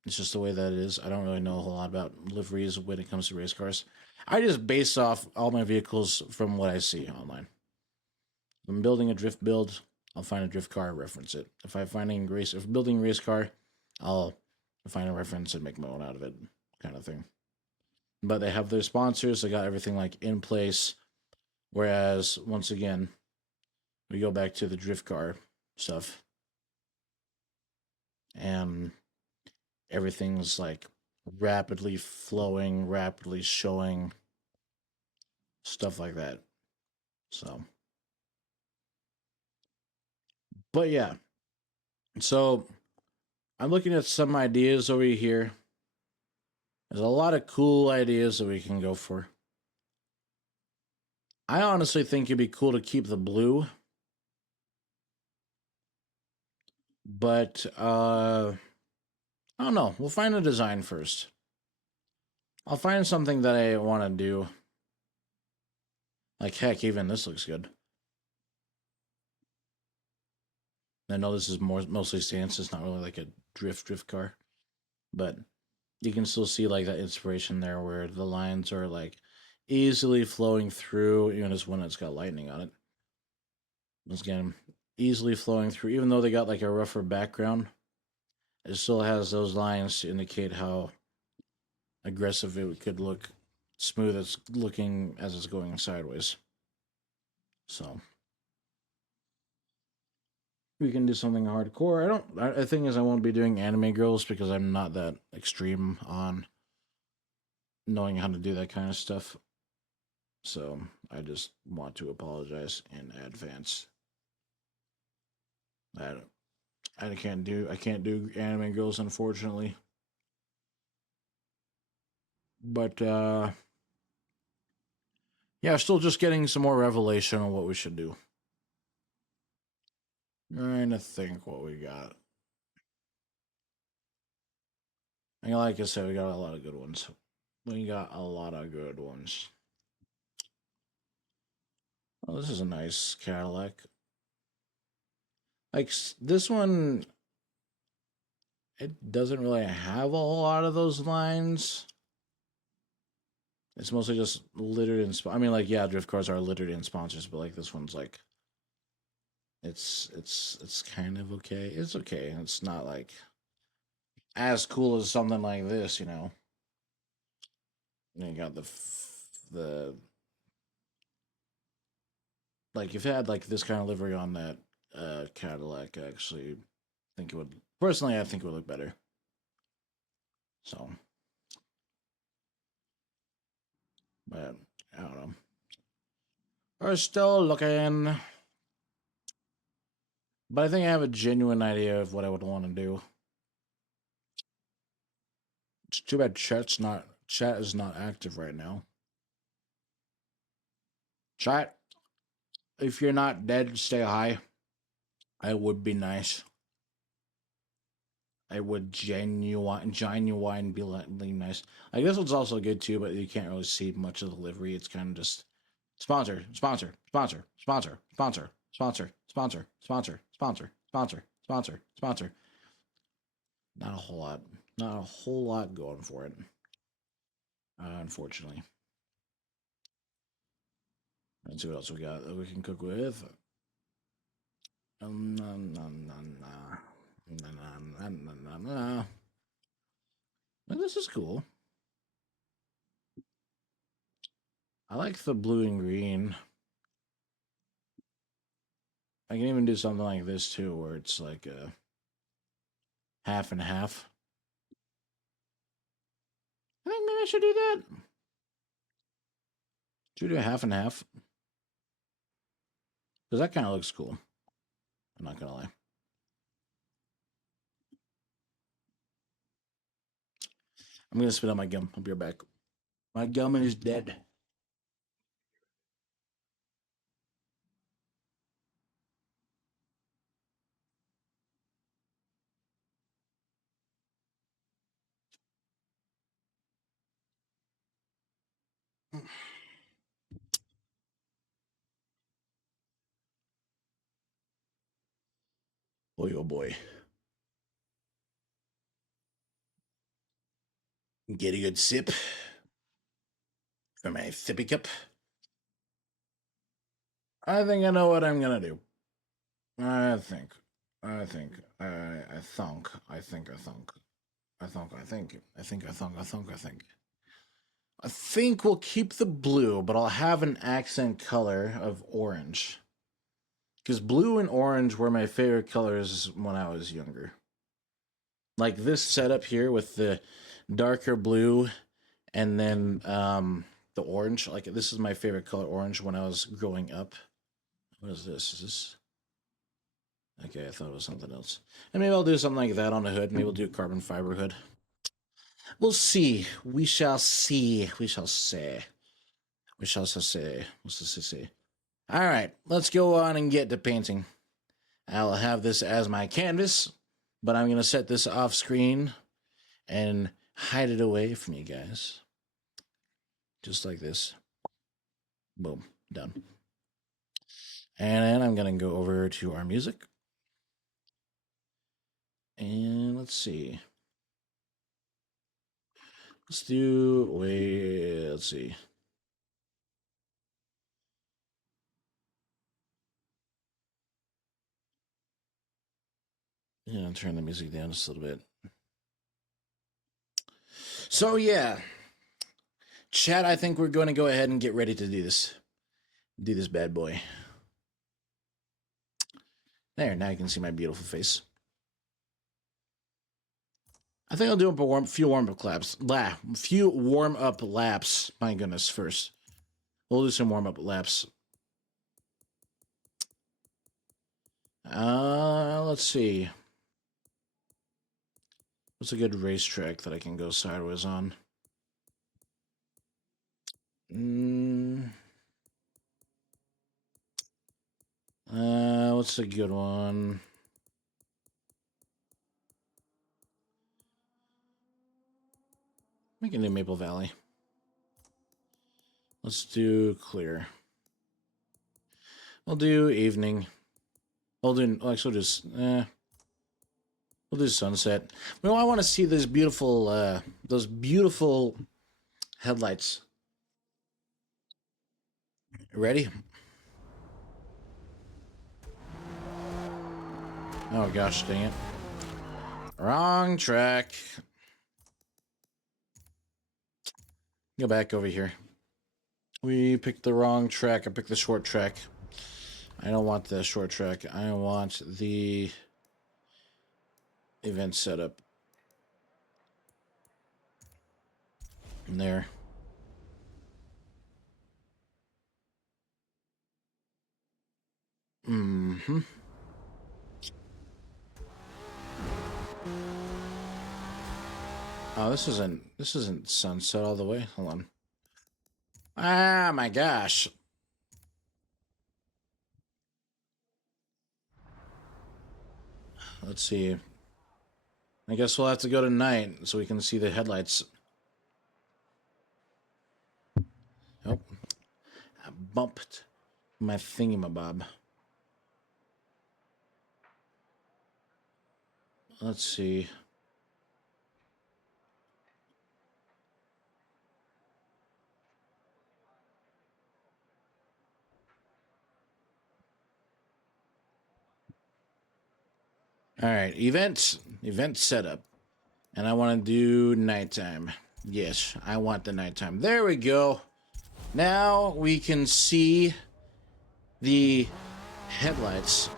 it's just the way that it is. I don't really know a whole lot about liveries when it comes to race cars. I just base off all my vehicles from what I see online. If I'm building a drift build, I'll find a drift car, reference it. If if building a race car, I'll find a reference and make my own out of it, kind of thing. But they have their sponsors. They got everything like in place. Whereas once again, we go back to the drift car stuff, and everything's like rapidly flowing, rapidly showing, stuff like that. So, but yeah, so I'm looking at some ideas over here. There's a lot of cool ideas that we can go for. I honestly think it'd be cool to keep the blue, but I don't know. We'll find a design first. I'll find something that I want to do. Like heck, even this looks good. I know this is mostly stance. It's not really like a drift car, but you can still see like that inspiration there, where the lines are like easily flowing through. Even this one that's got lightning on it. Once again, easily flowing through. Even though they got like a rougher background, it still has those lines to indicate how aggressive it could look, smooth it's looking as it's going sideways. So we can do something hardcore. The thing is, I won't be doing anime girls because I'm not that extreme on knowing how to do that kind of stuff. So I just want to apologize in advance. I I can't do anime girls, unfortunately. But yeah, still just getting some more revelation on what we should do. Trying to think what we got. And like I said, we got a lot of good ones. We got a lot of good ones. Oh, this is a nice Cadillac. Like this one, it doesn't really have a whole lot of those lines. It's mostly just littered in. I mean, like yeah, drift cars are littered in sponsors, but like this one's like, it's kind of okay. It's okay. It's not like as cool as something like this, you know. And you got the Like if it had like this kind of livery on that Cadillac, I actually think it would. Personally, I think it would look better. So, but I don't know. We're still looking, but I think I have a genuine idea of what I would want to do. It's too bad chat is not active right now. Chat, if you're not dead, stay high. I would be nice. I would genuine be nice. I guess it's also good too, but you can't really see much of the livery. It's kind of just sponsor, sponsor, sponsor, sponsor, sponsor, sponsor, sponsor, sponsor, sponsor, sponsor, sponsor, sponsor. Not a whole lot. Not a whole lot going for it. Unfortunately. Let's see what else we got that we can cook with. Nah, nah, nah, nah. Nah, nah, nah, nah, nah. Well, this is cool. I like the blue and green. I can even do something like this too, where it's like a half and half. I think maybe I should do that. Should we do a half and half? Because that kind of looks cool. I'm not gonna lie. I'm gonna spit out my gum. I'll be right back. My gum is dead. Boy, oh boy. Get a good sip from my sippy cup. I think I know what I'm gonna do. I think. I think. I thunk. I think. I thunk. I thunk. I think. I think. I thunk. I thunk. I think. I think we'll keep the blue, but I'll have an accent color of orange. Because blue and orange were my favorite colors when I was younger. Like this setup here with the darker blue and then the orange. Like this is my favorite color, orange, when I was growing up. What is this? Is this? Okay, I thought it was something else. And maybe I'll do something like that on the hood. Maybe we'll do a carbon fiber hood. We'll see. We shall see. We shall say. We shall say. What's this say? All right, let's go on and get to painting. I'll have this as my canvas, but I'm going to set this off screen and hide it away from you guys. Just like this. Boom. Done. And then I'm going to go over to our music. And let's see. Let's do, wait, let's see. Yeah, I'll turn the music down just a little bit. So, yeah. Chat, I think we're going to go ahead and get ready to do this. Do this bad boy. There, now you can see my beautiful face. I think I'll do a few warm-up laps. Few warm-up laps. My goodness, first. We'll do some warm-up laps. Let's see. What's a good racetrack that I can go sideways on? What's a good one? We can do Maple Valley. Let's do clear. We'll do evening. We'll do, actually, just, we'll do sunset. Well, I want to see those beautiful headlights. Ready? Oh gosh, dang it. Wrong track. Go back over here. We picked the wrong track. I picked the short track. I don't want the short track. I want the event setup. There. Mm-hmm. Oh, this isn't sunset all the way. Hold on. Ah, my gosh. Let's see. I guess we'll have to go to night so we can see the headlights. Oh, I bumped my thingamabob. Let's see. All right, event setup. And I want to do nighttime. Yes, I want the nighttime. There we go. Now we can see the headlights.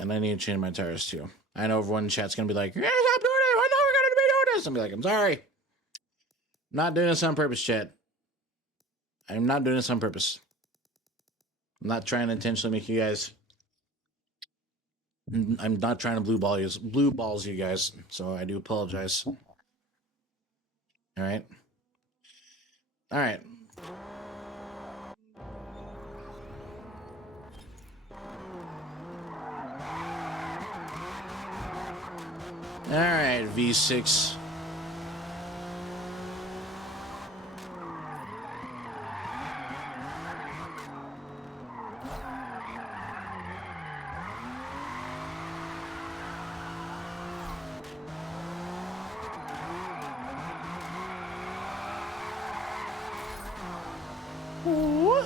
And I need to change my tires too. I know everyone in chat's going to be like, yeah, stop doing it. I know we're going to be doing this. I'll be like, I'm sorry. I'm not doing this on purpose, chat. I'm not doing this on purpose. I'm not trying to intentionally make you guys... I'm not trying to blue balls you guys. So I do apologize. All right. All right. All right, V6. Ooh.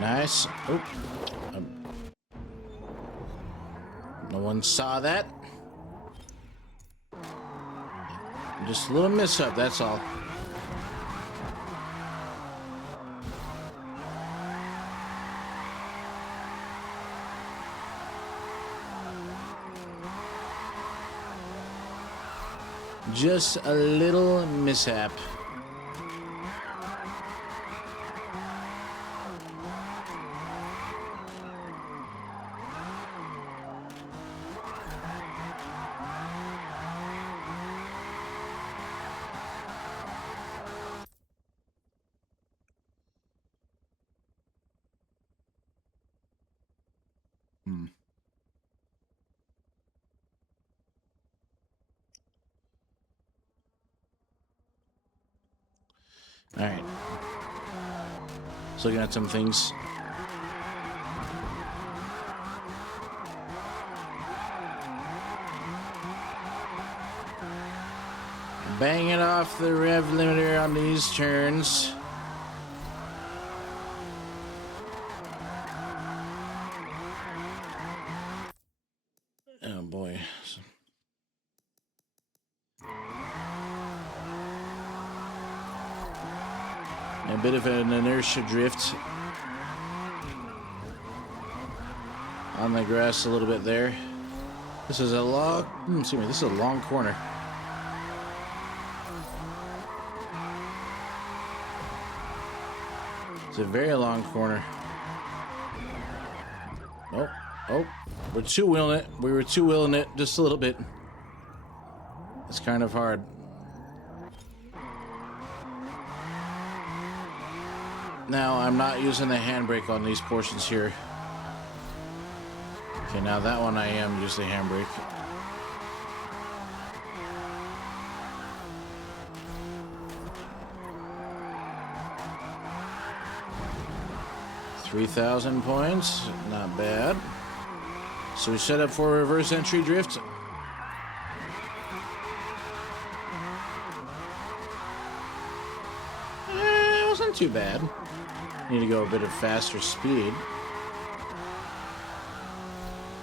Nice. Oh. No one saw that. Just a little mishap, that's all. Just a little mishap. All right. So looking at some things. Banging off the rev limiter on these turns. Oh boy. A bit of an inertia drift on the grass a little bit there. This is a long, excuse me, this is a long corner. It's a very long corner. Oh, oh, we're two-wheeling it. We were two-wheeling it just a little bit. It's kind of hard. Now, I'm not using the handbrake on these portions here. Okay, now that one I am using the handbrake. $3,000 points, not bad. So we set up for a reverse entry drift. It wasn't too bad. Need to go a bit of faster speed.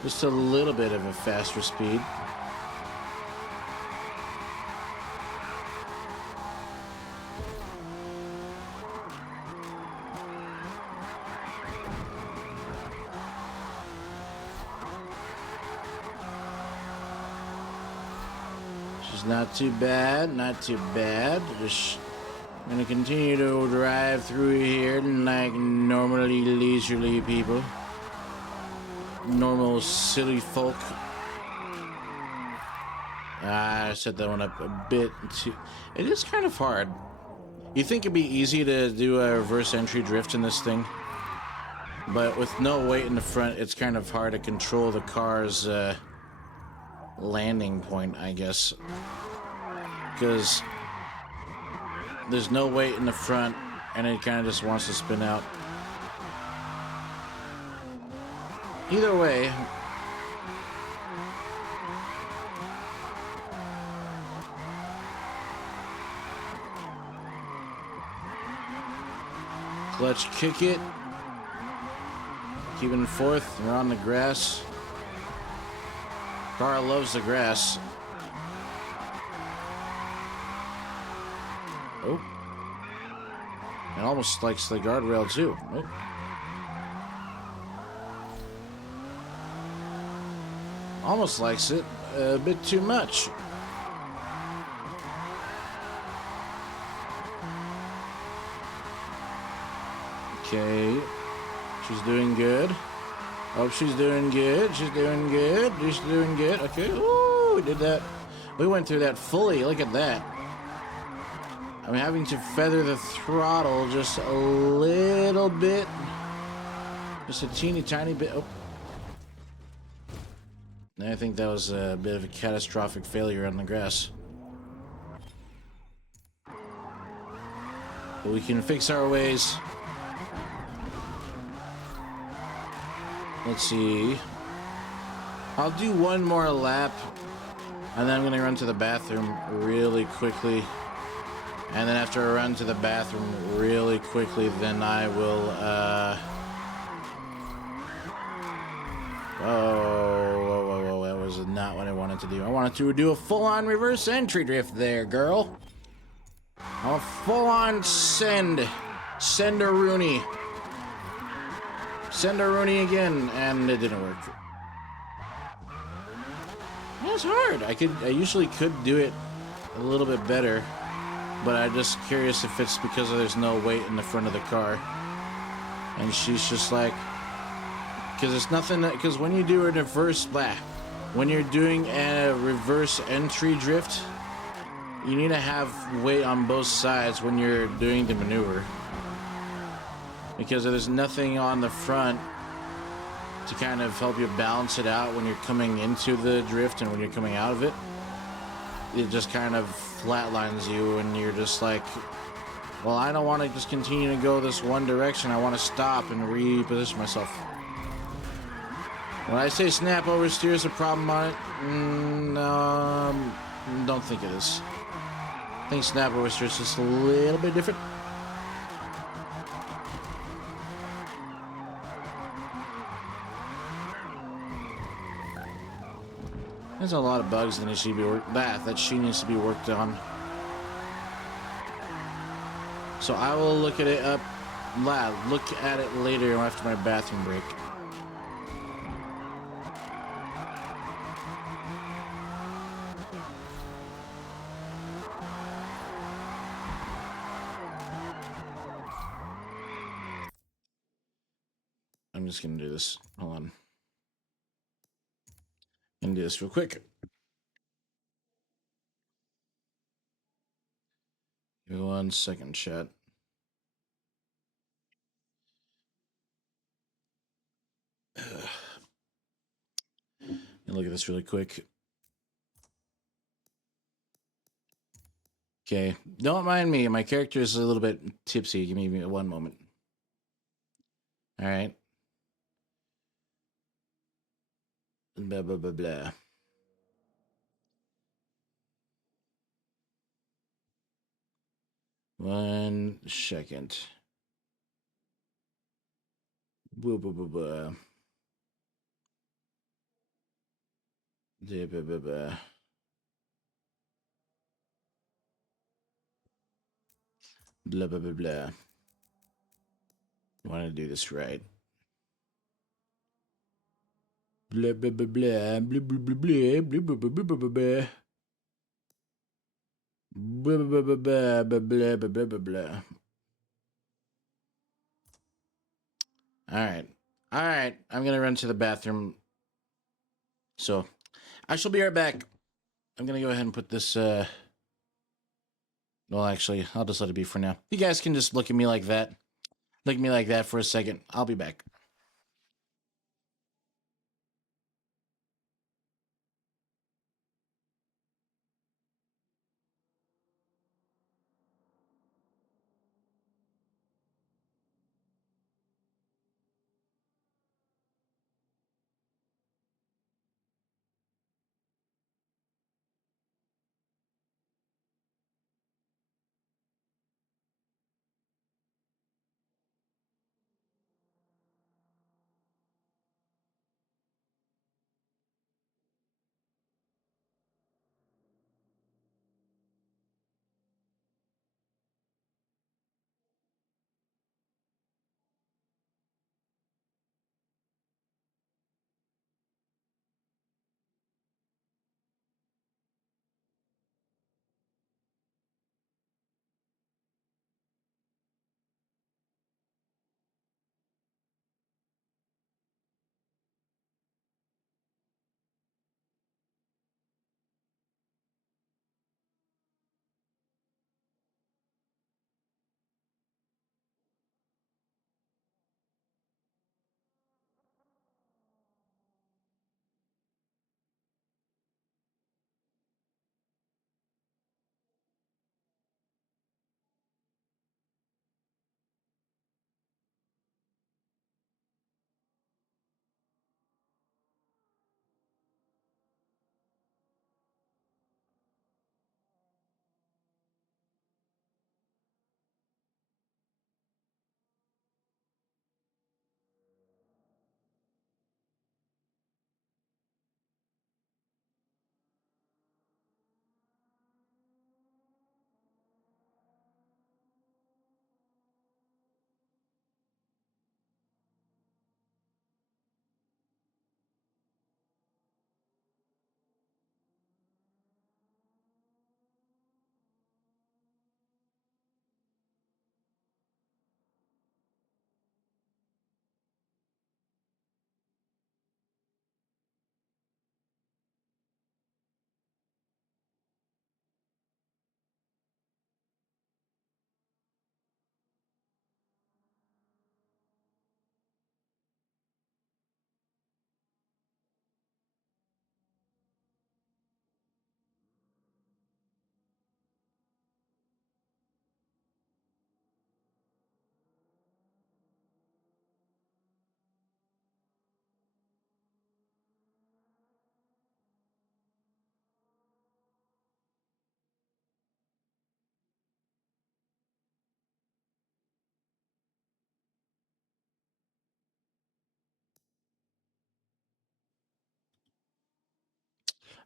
Just a little bit of a faster speed. It's not too bad, not too bad. Just gonna continue to drive through here like normally leisurely people. Normal silly folk. I set that one up a bit too. It is kind of hard. You think it'd be easy to do a reverse entry drift in this thing, but with no weight in the front, it's kind of hard to control the car's landing point, I guess, because there's no weight in the front and it kind of just wants to spin out. Either way, clutch kick it, keeping fourth. We're on the grass. Car loves the grass. Oh, it almost likes the guardrail too. Oh. Almost likes it a bit too much. Okay, she's doing good. Oh, she's doing good. She's doing good. She's doing good. Okay. Ooh, we did that. We went through that fully. Look at that. I'm having to feather the throttle just a little bit. Just a teeny tiny bit. Oh. I think that was a bit of a catastrophic failure on the grass. But we can fix our ways. Let's see. I'll do one more lap, and then I'm gonna run to the bathroom really quickly. And then after I run to the bathroom really quickly, then I will, whoa, that was not what I wanted to do. I wanted to do a full-on reverse entry drift there, girl. A full-on send-a-rooney. Send-a-rooney again, and it didn't work. That's hard. I usually could do it a little bit better, but I'm just curious if it's because there's no weight in the front of the car. And she's just like, because it's nothing, because when you do a reverse, when you're doing a reverse entry drift, you need to have weight on both sides when you're doing the maneuver. Because there's nothing on the front to kind of help you balance it out when you're coming into the drift and when you're coming out of it. It just kind of flatlines you and you're just like, well, I don't want to just continue to go this one direction. I want to stop and reposition myself. When I say snap oversteer is a problem on it, don't think it is. I think snap oversteer is just a little bit different. There's a lot of bugs that need to be that she needs to be worked on. So I will look at it look at it later after my bathroom break. I'm just gonna do this. Hold on. I'm gonna do this real quick. Give me 1 second, chat. Look at this really quick. Okay, don't mind me. My character is a little bit tipsy. Give me 1 moment. All right. Blah, blah, blah, blah. One second. Blah, blah, blah, blah. Blah, blah, blah, blah. Blah, blah, blah, blah. I want to do this right. Blah, blah, blah, blah. Blah, blah, blah, blah. Blah, blah, blah, blah, blah, blah. Blah, blah, blah, blah, blah, blah, blah, blah, blah, blah. All right. All right. I'm going to run to the bathroom. So I shall be right back. I'm going to go ahead and put this. Well, actually, I'll just let it be for now. You guys can just look at me like that. Look at me like that for a second. I'll be back.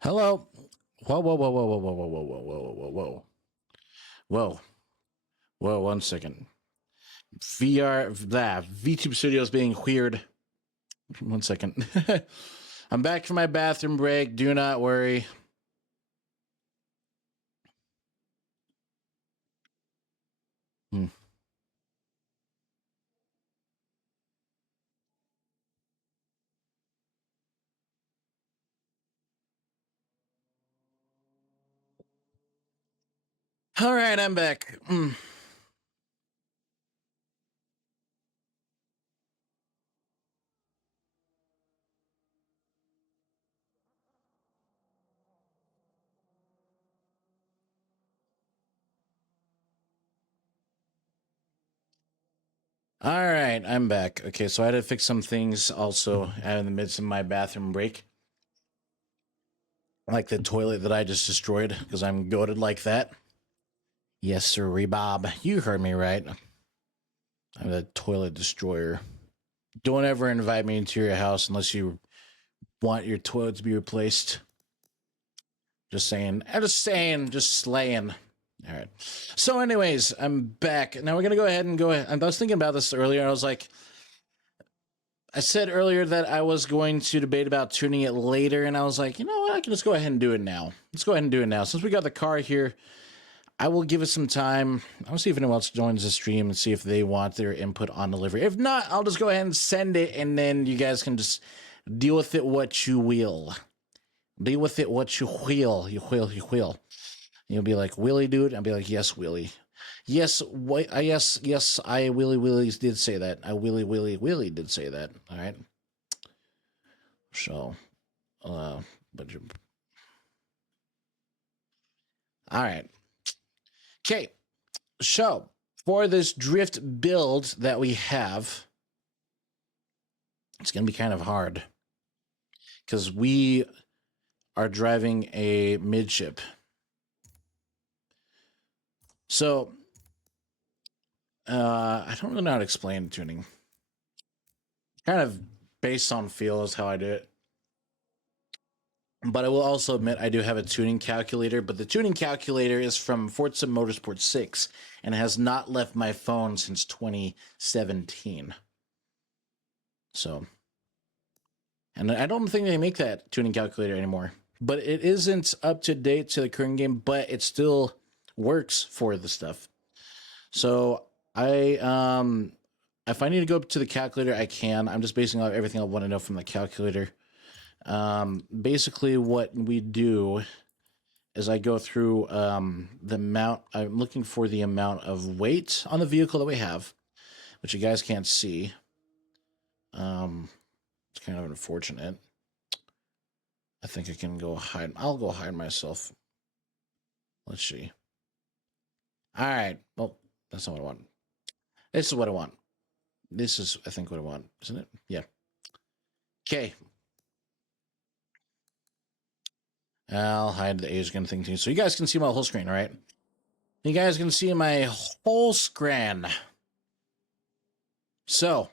Hello. Whoa, whoa, whoa, whoa, whoa, whoa, whoa, whoa, whoa, whoa, whoa, whoa. Whoa. Whoa, 1 second. VTube Studios being weird. 1 second. I'm back from my bathroom break. Do not worry. Hmm. All right, I'm back. All right, I'm back. Okay, so I had to fix some things also in the midst of my bathroom break. Like the toilet that I just destroyed because I'm goated like that. Yes, sir, Bob. You heard me right. I'm the toilet destroyer. Don't ever invite me into your house unless you want your toilet to be replaced. Just saying. I'm just saying. Just slaying. All right. So, anyways, I'm back. Now we're gonna go ahead and go ahead. I was thinking about this earlier. I was like, I said earlier that I was going to debate about tuning it later, and I was like, you know what? I can just go ahead and do it now. Let's go ahead and do it now. Since we got the car here, I will give it some time. I'll see if anyone else joins the stream and see if they want their input on delivery. If not, I'll just go ahead and send it, and then you guys can just deal with it what you will. Deal with it what you will. You will. You'll be like, Willie, dude? I'll be like, yes, Willie. Yes, yes, I Willie did say that. I Willie did say that. All right. So, but you. All right. Okay. So, for this drift build that we have, it's going to be kind of hard because we are driving a midship. So, I don't really know how to explain tuning. Kind of based on feel is how I do it. But I will also admit I do have a tuning calculator, but the tuning calculator is from Forza Motorsport 6 and has not left my phone since 2017. So, and I don't think they make that tuning calculator anymore. But it isn't up to date to the current game, but it still works for the stuff. So if I need to go up to the calculator, I can. I'm just basing out everything I want to know from the calculator. Basically what we do is I go through the amount. I'm looking for the amount of weight on the vehicle that we have, which you guys can't see. It's kind of unfortunate. I think I can go hide. I'll go hide myself. Let's see. All right. Well, that's not what I want. This is what I want. This is, I think, what I want, isn't it? Yeah. Okay. I'll hide the age gun thing too, so you guys can see my whole screen, all right? You guys can see my whole screen. So,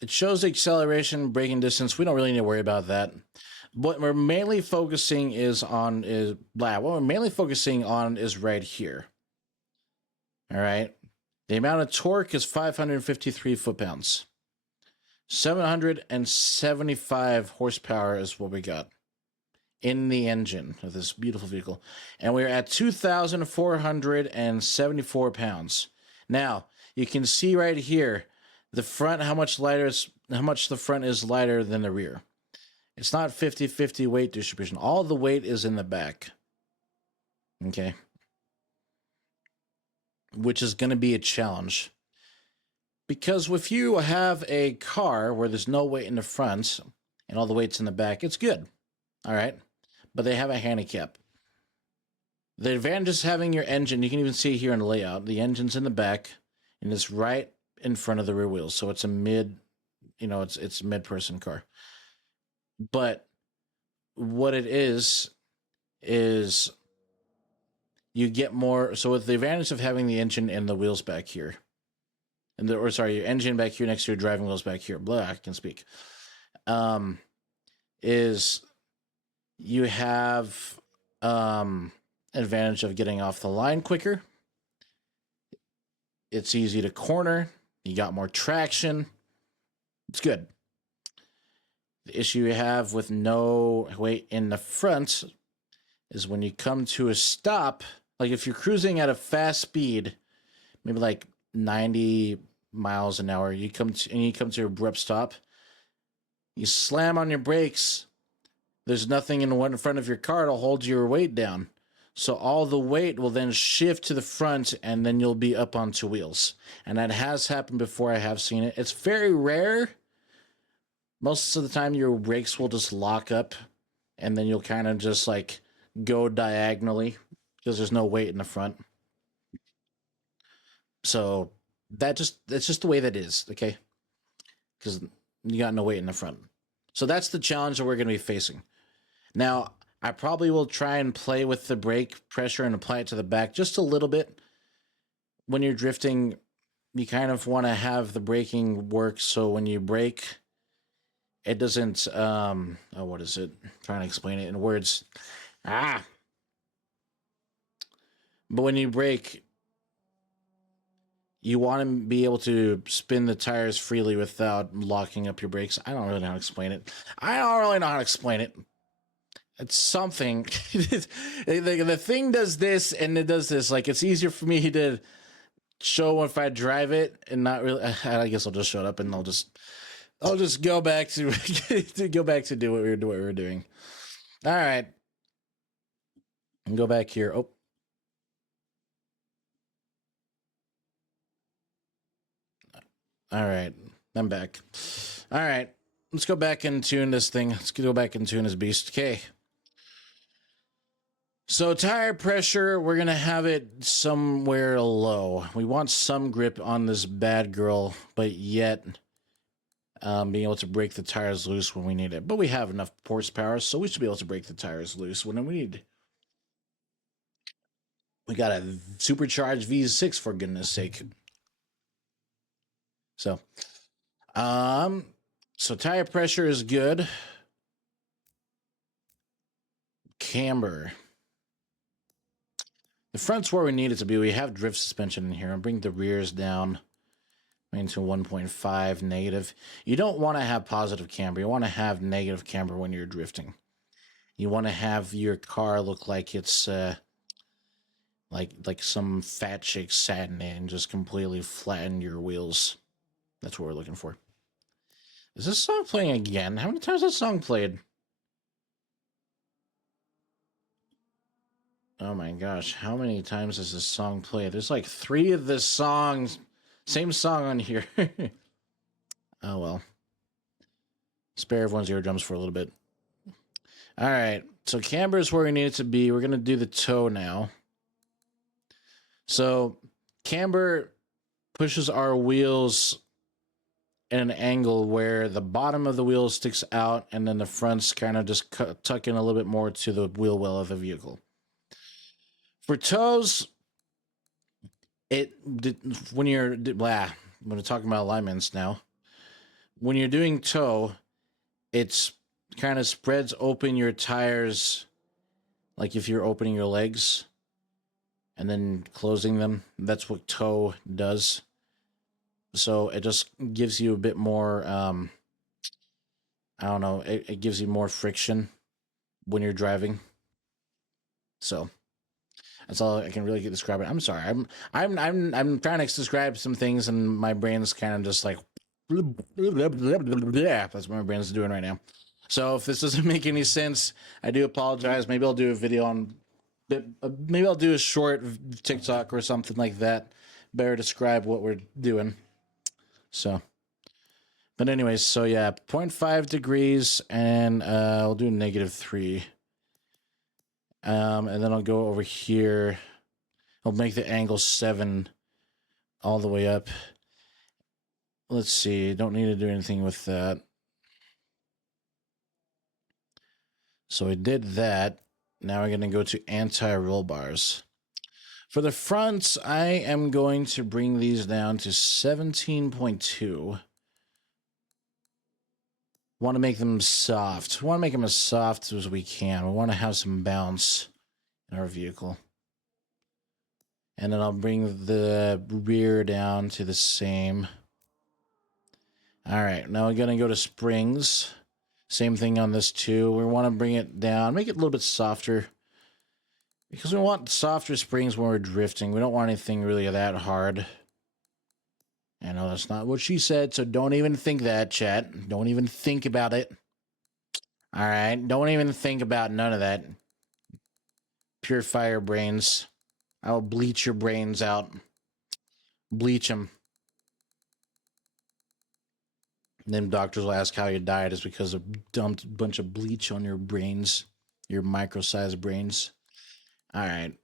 it shows the acceleration, braking distance. We don't really need to worry about that. What we're mainly focusing on is right here. All right. The amount of torque is 553 foot-pounds. 775 horsepower is what we got in the engine of this beautiful vehicle. And we're at 2,474 pounds. Now, you can see right here, the front, how much the front is lighter than the rear. It's not 50-50 weight distribution. All the weight is in the back. Okay. Which is going to be a challenge. Because if you have a car where there's no weight in the front and all the weight's in the back, it's good. All right. But they have a handicap. The advantage is having your engine, you can even see here in the layout, the engine's in the back and it's right in front of the rear wheels. So it's a it's a mid-person car. But what it is you get more. So with the advantage of having the engine and the wheels back here, your engine back here next to your driving wheels back here. Blah, I can speak. Is you have advantage of getting off the line quicker. It's easy to corner. You got more traction. It's good. The issue you have with no weight in the front is when you come to a stop, like if you're cruising at a fast speed, maybe like 90 miles an hour, you come to a abrupt stop, you slam on your brakes, there's nothing in front of your car to hold your weight down. So all the weight will then shift to the front and then you'll be up on two wheels. And that has happened before. I have seen it. It's very rare. Most of the time your brakes will just lock up and then you'll kind of just like go diagonally because there's no weight in the front. So that's just the way that is, okay? Because you got no weight in the front. So that's the challenge that we're going to be facing. Now, I probably will try and play with the brake pressure and apply it to the back just a little bit. When you're drifting, you kind of want to have the braking work so when you brake, it doesn't, what is it? I'm trying to explain it in words. But when you brake, you want to be able to spin the tires freely without locking up your brakes. I don't really know how to explain it. It's something. The thing does this and it does this. Like, it's easier for me to show if I drive it and not really. I guess I'll just shut up and I'll just go back to go back to do what we were doing. All right, and go back here. Oh, all right, I'm back. All right, let's go back and tune this thing. Let's go back and tune this beast. Okay. So tire pressure, we're gonna have it somewhere low. We want some grip on this bad girl, but yet being able to break the tires loose when we need it. But we have enough horsepower, so we should be able to break the tires loose when we need. We got a supercharged V6 for goodness sake. So, so tire pressure is good. Camber. The front's where we need it to be. We have drift suspension in here. I'll bring the rears down into 1.5 negative. You don't want to have positive camber. You want to have negative camber when you're drifting. You want to have your car look like it's like some fat chick sat in it and just completely flatten your wheels. That's what we're looking for. Is this song playing again? How many times has that song played? Oh my gosh, how many times has this song played? There's like 3 of this songs, same song on here. Oh well. Spare everyone's eardrums for a little bit. All right, so camber is where we need it to be. We're gonna do the toe now. So camber pushes our wheels in an angle where the bottom of the wheel sticks out and then the fronts kind of just tuck in a little bit more to the wheel well of the vehicle. For toes, when you're talking about alignments now, when you're doing toe, it's kind of spreads open your tires like if you're opening your legs and then closing them. That's what toe does. So it just gives you a bit more, I don't know, it gives you more friction when you're driving. So that's all I can really describe it. I'm sorry. I'm trying to describe some things and my brain's kind of just like that's what my brain's doing right now. So if this doesn't make any sense, I do apologize. Maybe I'll do a video on maybe I'll do a short TikTok or something like that. Better describe what we're doing. So but anyways, so yeah, 0.5 degrees and I'll do -3. And then I'll go over here. I'll make the angle 7 all the way up. Let's see. Don't need to do anything with that. So we did that. Now we're going to go to anti-roll bars. For the fronts, I am going to bring these down to 17.2. Want to make them soft. We want to make them as soft as we can. We want to have some bounce in our vehicle. And then I'll bring the rear down to the same. All right, now we're going to go to springs. Same thing on this too. We want to bring it down, make it a little bit softer. Because we want softer springs when we're drifting. We don't want anything really that hard. I know that's not what she said, so don't even think that, chat. Don't even think about it. All right, don't even think about none of that. Purify your brains. I will bleach your brains out. Bleach them. And then doctors will ask how you died is because of dumped a bunch of bleach on your brains, your micro-sized brains. All right.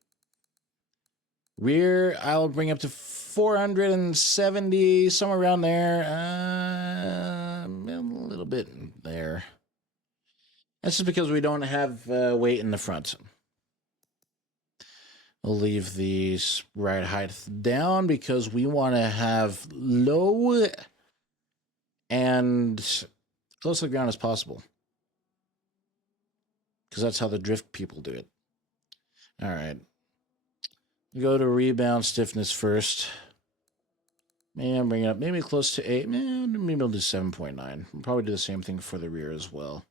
Rear, I'll bring up to 470, somewhere around there. A little bit there. That's just because we don't have weight in the front. We'll leave the ride height down because we want to have low and close to the ground as possible. Because that's how the drift people do it. All right. Go to rebound stiffness first. Maybe I'll bring it up. Maybe close to 8. Maybe I'll do 7.9. I'll probably do the same thing for the rear as well.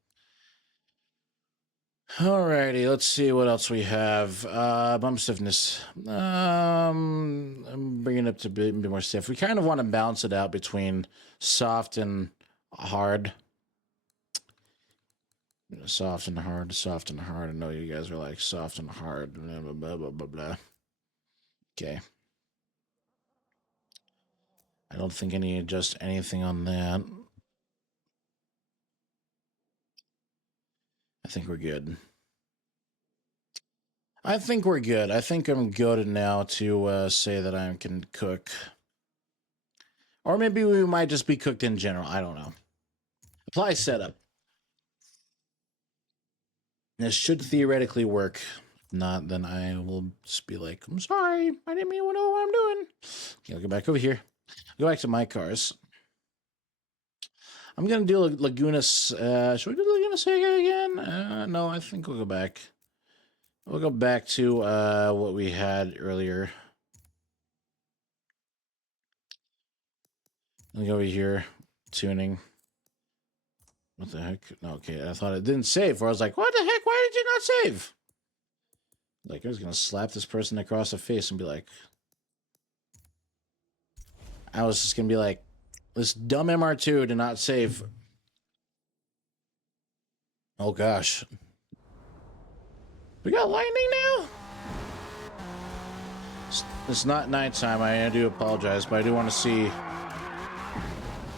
Alrighty, let's see what else we have. Bump stiffness. I'm bringing it up to a bit more stiff. We kind of want to balance it out between soft and hard. Soft and hard, soft and hard. I know you guys are like soft and hard. Blah, blah, blah, blah, blah, blah. Okay. I don't think I need to adjust anything on that. I think we're good. I think we're good. I think I'm good now to say that I can cook. Or maybe we might just be cooked in general. I don't know. Apply setup. This should theoretically work. If not, then I will just be like, I'm sorry. I didn't even know what I'm doing. Okay, I'll go back over here. Go back to my cars. I'm going to do Laguna... should we do Laguna Seca again? No, I think we'll go back. We'll go back to what we had earlier. I'll go over here. Tuning. What the heck? No, okay, I thought it didn't save. Or I was like, what the heck? Why did you not save? Like, I was going to slap this person across the face and be like... I was just going to be like, this dumb MR2 did not save. Oh, gosh. We got lightning now? It's not nighttime. I do apologize, but I do want to see...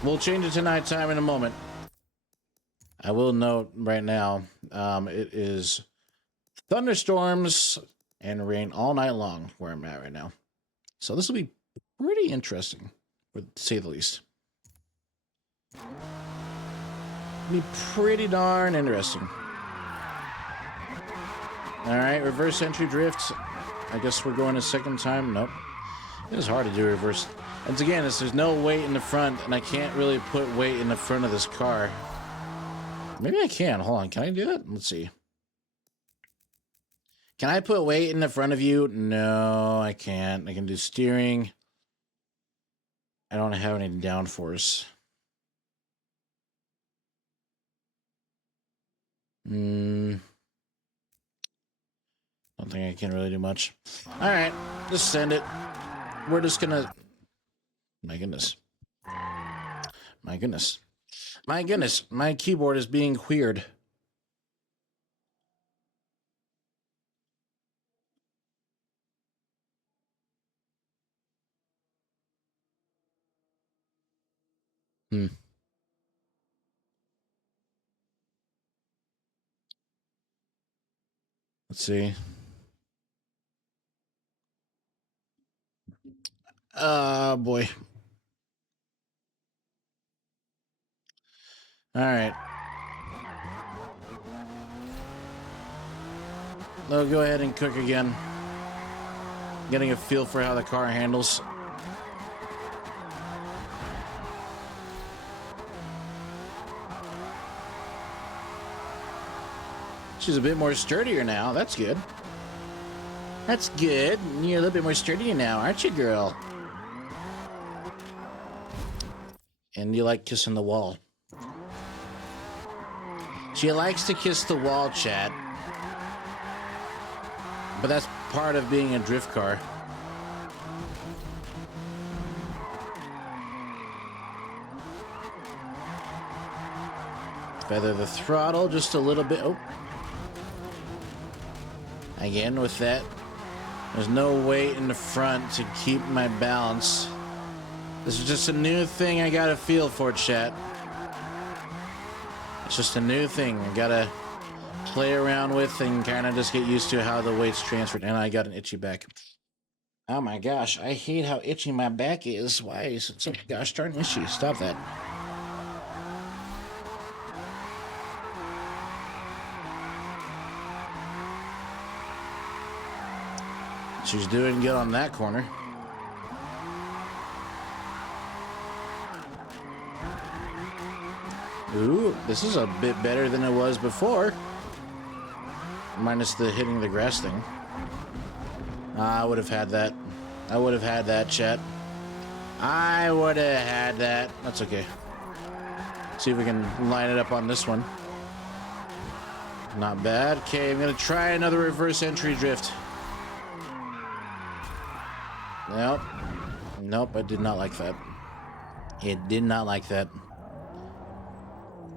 We'll change it to nighttime in a moment. I will note right now, it is thunderstorms and rain all night long where I'm at right now. So this will be pretty interesting, to say the least. Be pretty darn interesting. All right, reverse entry drift. I guess we're going a second time. Nope. It is hard to do reverse. Once again, there's no weight in the front, and I can't really put weight in the front of this car. Maybe I can. Hold on. Can I do that? Let's see. Can I put weight in the front of you? No, I can't. I can do steering. I don't have any downforce. Don't think I can really do much. All right. Just send it. We're just gonna... My goodness. My goodness. My goodness. My keyboard is being weird. Let's see. Boy. All right. No, go ahead and cook again. Getting a feel for how the car handles. She's a bit more sturdier now. That's good. That's good. You're a little bit more sturdier now, aren't you, girl? And you like kissing the wall. She likes to kiss the wall, chat. But that's part of being a drift car. Feather the throttle just a little bit. Oh. Again, with that, there's no weight in the front to keep my balance. This is just a new thing I gotta feel for, chat. It's just a new thing I gotta play around with and kind of just get used to how the weight's transferred. And I got an itchy back. Oh my gosh, I hate how itchy my back is. Why is it so gosh darn itchy? Stop that. She's doing good on that corner. Ooh, this is a bit better than it was before. Minus the hitting the grass thing. I would have had that. I would have had that, chat. I would have had that. That's okay. See if we can line it up on this one. Not bad. Okay, I'm gonna try another reverse entry drift. Nope. Nope, I did not like that. It did not like that.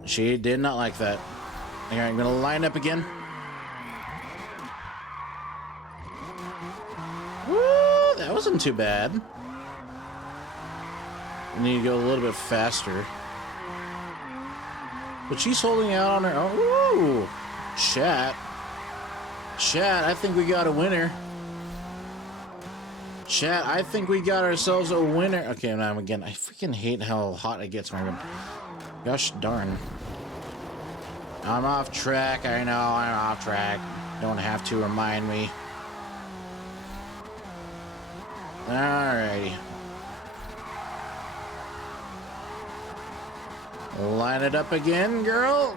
She did not like that. Alright, I'm gonna line up again. Woo, that wasn't too bad. I need to go a little bit faster. But she's holding out on her own. Ooh! Chat. Chat, I think we got a winner. Chat, I think we got ourselves a winner. Okay, now again, I freaking hate how hot it gets in my room. Gosh darn. I'm off track. I know I'm off track. Don't have to remind me. Alrighty. Line it up again, girl.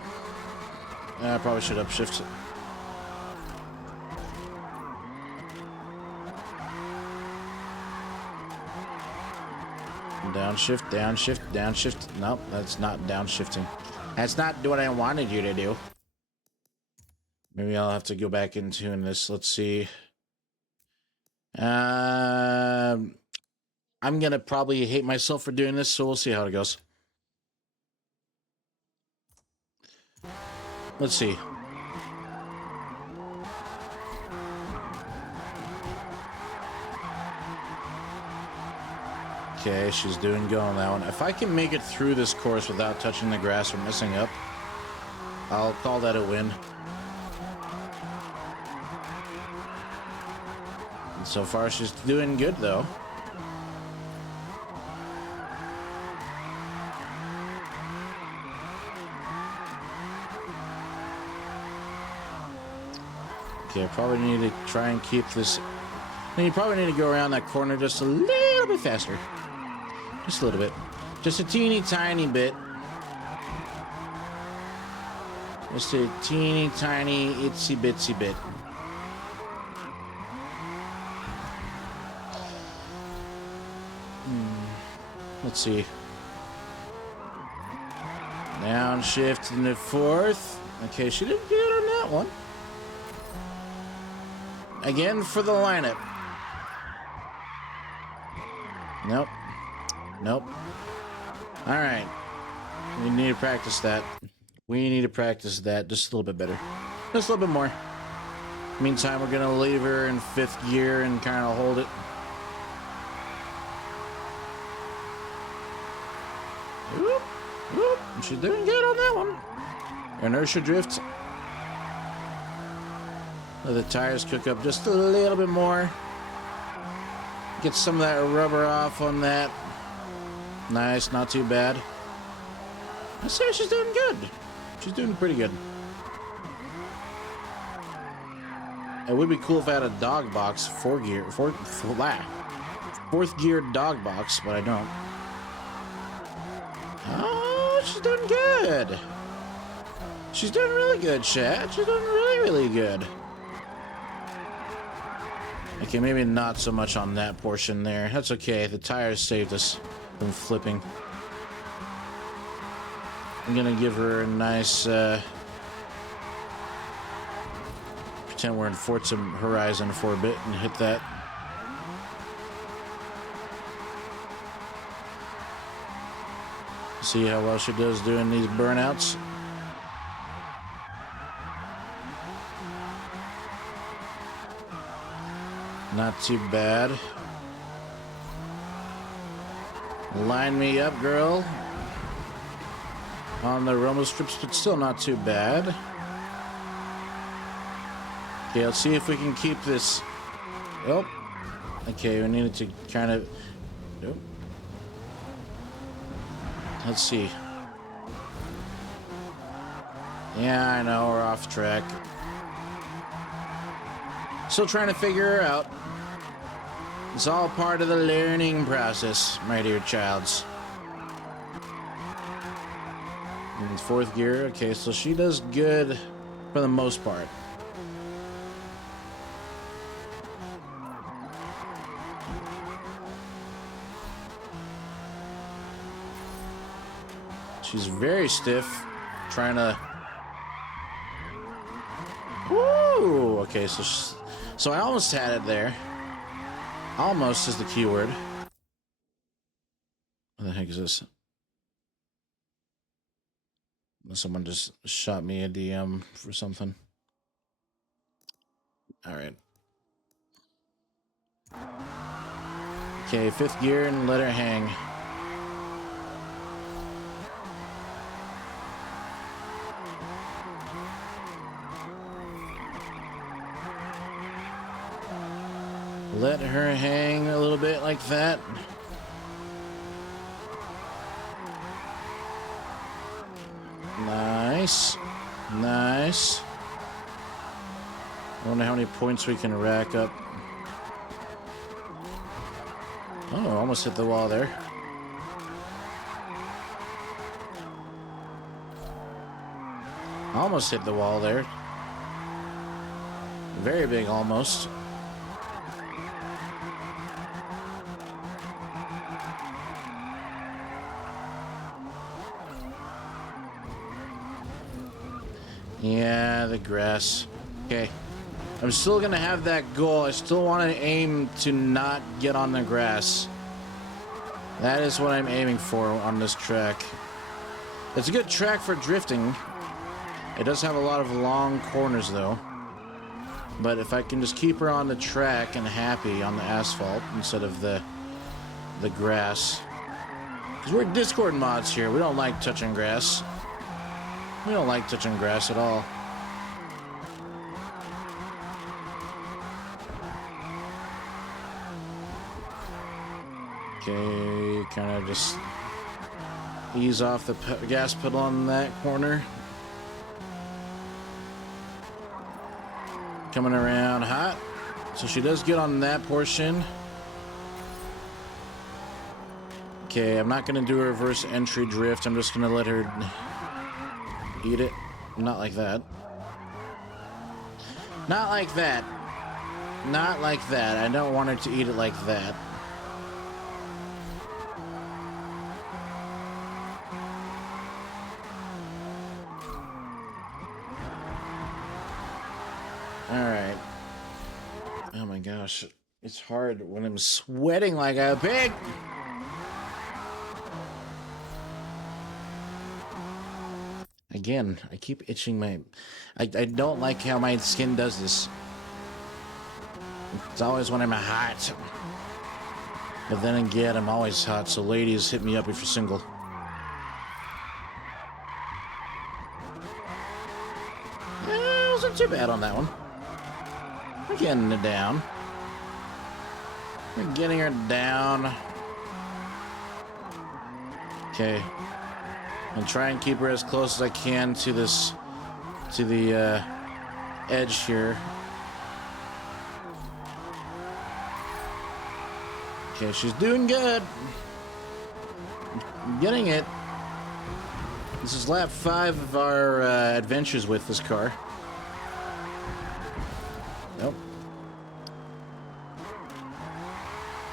I probably should upshift it. Downshift, downshift, downshift. Nope, that's not downshifting. That's not what I wanted you to do. Maybe I'll have to go back and tune this. Let's see. I'm gonna probably hate myself for doing this, so we'll see how it goes. Let's see. Okay, she's doing good on that one. If I can make it through this course without touching the grass or messing up, I'll call that a win. And so far, she's doing good, though. Okay, I probably need to try and keep this. And you probably need to go around that corner just a little bit faster. Just a little bit. Just a teeny tiny bit. Just a teeny tiny itsy bitsy bit. Let's see. Downshift into fourth. Okay, she did good on that one. Again for the lineup. Nope. Nope. All right. We need to practice that. We need to practice that just a little bit better. Just a little bit more. Meantime, we're going to leave her in fifth gear and kind of hold it. Whoop, whoop. She's doing good on that one. Inertia drift. Let the tires cook up just a little bit more. Get some of that rubber off on that. Nice, not too bad. I say she's doing good. She's doing pretty good. It would be cool if I had a dog box, fourth gear dog box, but I don't. Oh, she's doing good. She's doing really good, Chad. She's doing really, really good. Okay, maybe not so much on that portion there. That's okay. The tires saved us from flipping. I'm gonna give her a nice pretend we're in Forza Horizon for a bit and hit that. See how well she does doing these burnouts. Not too bad. Line me up, girl. On the rumble strips, but still not too bad. Okay, let's see if we can keep this. Oh, okay, we needed to kind of. Nope. Let's see. Yeah, I know, we're off track. Still trying to figure her out. It's all part of the learning process, my dear childs. In fourth gear, okay, so she does good for the most part. She's very stiff, trying to okay, so I almost had it there. Almost is the keyword. What the heck is this? Someone just shot me a DM for something. All right. Okay, 5th gear and let her hang. Let her hang a little bit like that. Nice. Nice. I wonder how many points we can rack up. Oh, almost hit the wall there. Almost hit the wall there. Very big almost. Yeah, the grass. Okay. I'm still gonna have that goal. I still want to aim to not get on the grass. That is what I'm aiming for on this track. It's a good track for drifting. It does have a lot of long corners though. But if I can just keep her on the track and happy on the asphalt instead of the grass. Because we're Discord mods here. We don't like touching grass. We don't like touching grass at all. Okay, kind of just ease off the gas pedal on that corner. Coming around hot. So she does get on that portion. Okay, I'm not going to do a reverse entry drift. I'm just going to let her eat it. Not like that. Not like that. Not like that. I don't want her to eat it like that. Alright. Oh my gosh. It's hard when I'm sweating like a pig. Again, I keep itching my... I don't like how my skin does this. It's always when I'm hot. But then again, I'm always hot, so ladies, hit me up if you're single. It wasn't too bad on that one. We're getting her down. We're getting her down. Okay. I'll try and keep her as close as I can to this, to the edge here. Okay, she's doing good. I'm getting it. This is lap 5 of our adventures with this car. Nope.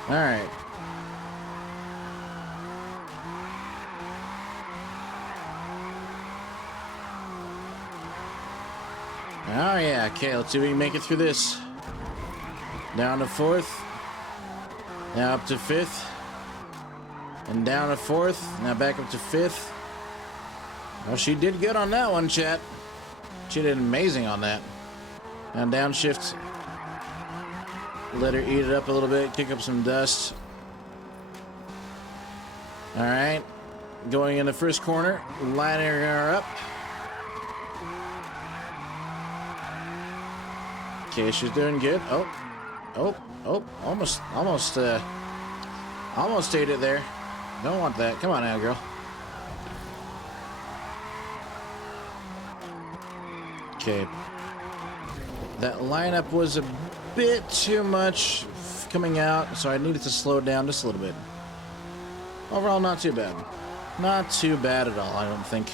All right. Oh yeah, okay, let's see if we can make it through this. Down to 4th. Now up to 5th. And down to 4th. Now back up to 5th. Well, she did good on that one, chat. She did amazing on that. Now downshift. Let her eat it up a little bit, kick up some dust. Alright. Going in the first corner, lining her up. Okay, she's doing good. Almost ate it there. Don't want that. Come on now, girl. Okay. That lineup was a bit too much coming out, so I needed to slow down just a little bit. Overall, not too bad. Not too bad at all, I don't think.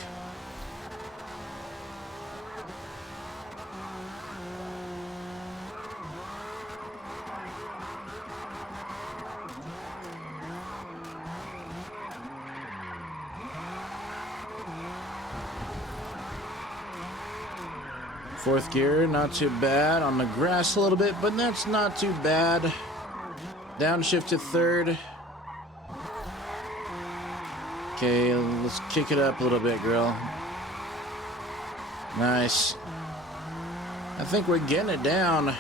Fourth gear, not too bad. On the grass a little bit, but that's not too bad. Downshift to third. Okay, let's kick it up a little bit, girl. Nice. I think we're getting it down.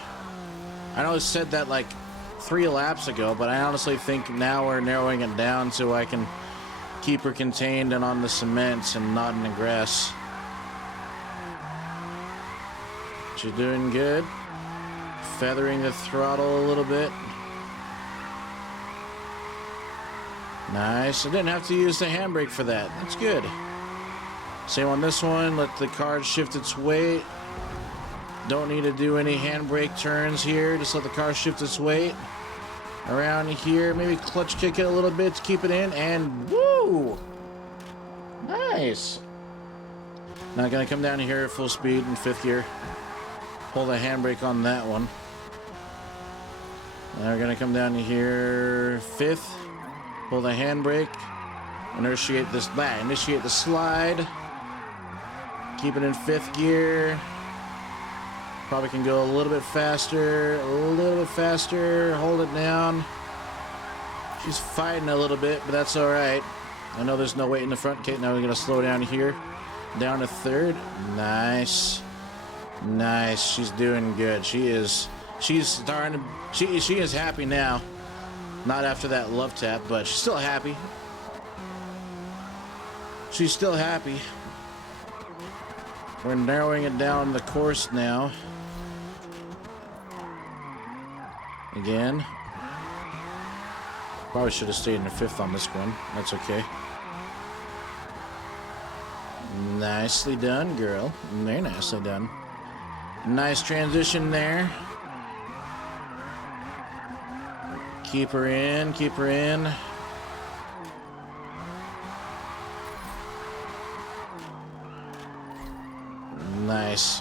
I know I said that like 3 laps ago, but I honestly think now we're narrowing it down so I can keep her contained and on the cement and not in the grass. She's doing good. Feathering the throttle a little bit. Nice. I didn't have to use the handbrake for that. That's good. Same on this one. Let the car shift its weight. Don't need to do any handbrake turns here. Just let the car shift its weight. Around here. Maybe clutch kick it a little bit to keep it in. And woo! Nice. Not going to come down here at full speed in 5th gear. Pull the handbrake on that one. Now we're going to come down here 5th. Pull the handbrake. Initiate this back. Initiate the slide. Keep it in 5th gear. Probably can go a little bit faster. A little bit faster. Hold it down. She's fighting a little bit, but that's all right. I know there's no weight in the front. Okay, now we're going to slow down here. Down to 3rd. Nice. Nice. She's doing good. She's starting to, she is happy now. Not after that love tap, but she's still happy. She's still happy. We're narrowing it down the course now. Again. Probably should have stayed in the 5th on this one. That's okay. Nicely done, girl. Very nicely done. Nice transition there. Keep her in, keep her in. Nice.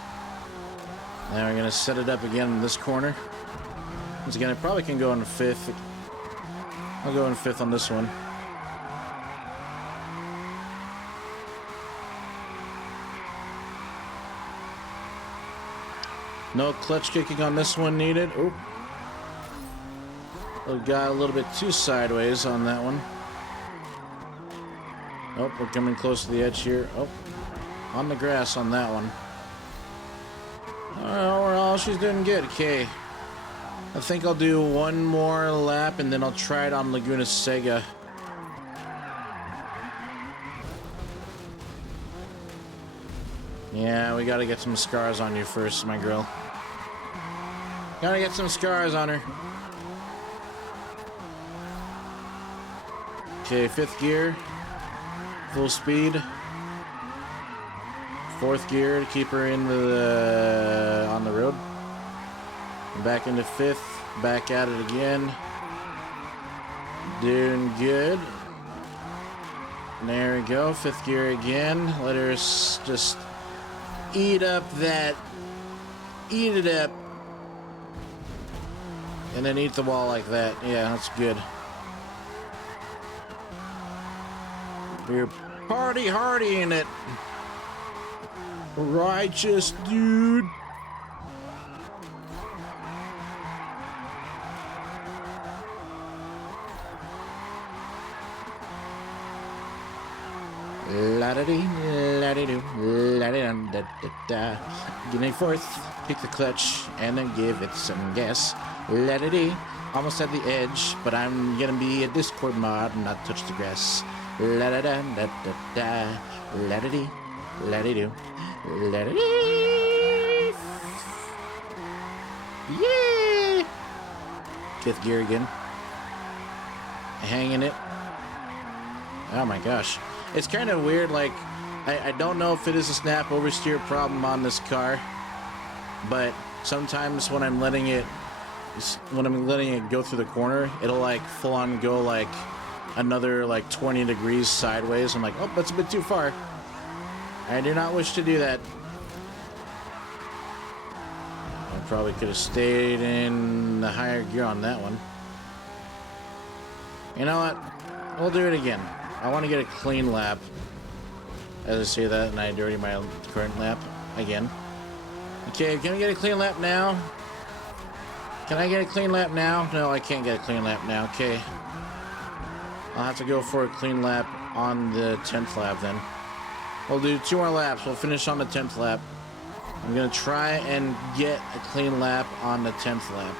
Now we're gonna set it up again in this corner. Once again, I probably can go in 5th. I'll go in 5th on this one. No clutch kicking on this one needed. Oop. Got a little bit too sideways on that one. Oh, we're coming close to the edge here. Oh, on the grass on that one. Overall, she's doing good. Okay. I think I'll do one more lap and then I'll try it on Laguna Sega. Yeah, we gotta get some scars on you first, my girl. Gotta get some scars on her. Okay, 5th gear. Full speed. 4th gear to keep her into the on the road. Back into 5th. Back at it again. Doing good. There we go. 5th gear again. Let her just eat up that. Eat it up. And then eat the wall like that. Yeah, that's good. We're party hardy in it. Righteous dude. La-da-dee, la-dee-doo, la-dee-dum-da-da-da. Give me 4th, pick the clutch, and then give it some gas. La-da-dee, almost at the edge, but I'm gonna be a Discord mod and not touch the grass. La-da-da-da-da-da, la-da-dee, la-dee-doo, la-da-dee. Yeah! 5th gear again. Hanging it. Oh my gosh. It's kind of weird, like, I don't know if it is a snap oversteer problem on this car, but sometimes when I'm letting it go through the corner, it'll like full on go like another like 20 degrees sideways. I'm like, oh, that's a bit too far. I do not wish to do that. I probably could have stayed in the higher gear on that one. You know what? We'll do it again. I want to get a clean lap. As I say that, and I dirty my current lap again. Okay, can we get a clean lap now? Can I get a clean lap now? No, I can't get a clean lap now. Okay. I'll have to go for a clean lap on the 10th lap then. We'll do 2 more laps. We'll finish on the 10th lap. I'm going to try and get a clean lap on the 10th lap.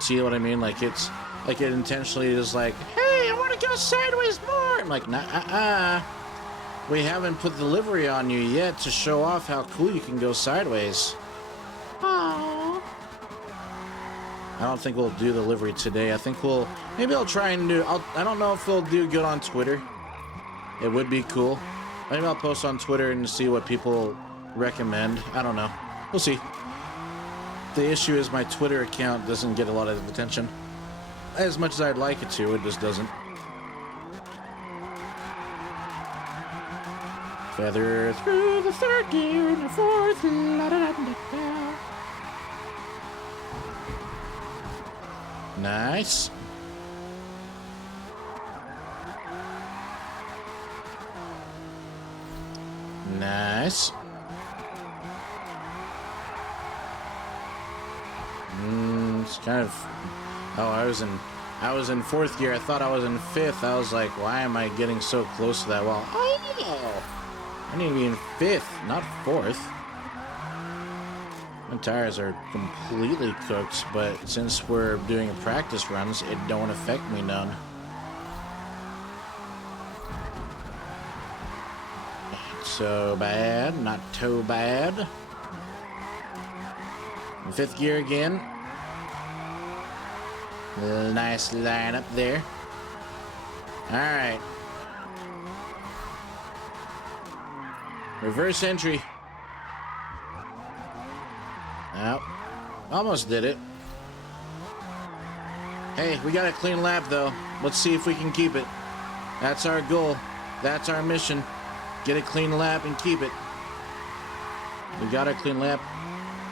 See what I mean? Like it's like it intentionally is like, hey, I want to go sideways more. I'm like, nah, we haven't put the livery on you yet to show off how cool you can go sideways. Aww. I don't think we'll do the livery today. I think maybe I'll try and I don't know if we'll do good on Twitter. It would be cool. Maybe I'll post on Twitter and see what people recommend. I don't know. We'll see. The issue is my Twitter account doesn't get a lot of attention. As much as I'd like it to, it just doesn't. Feather through the 3rd gear and the 4th. La -da -da -da -da. Nice. Nice. It's kind of. Oh, I was in 4th gear. I thought I was in 5th. I was like, why am I getting so close to that wall? Oh, I need to be in 5th, not 4th. My tires are completely cooked, but since we're doing practice runs, it don't affect me none. Not so bad, not too bad. In 5th gear again. Nice line up there. All right. Reverse entry. Oh, almost did it. Hey, we got a clean lap though. Let's see if we can keep it. That's our goal. That's our mission. Get a clean lap and keep it. We got a clean lap.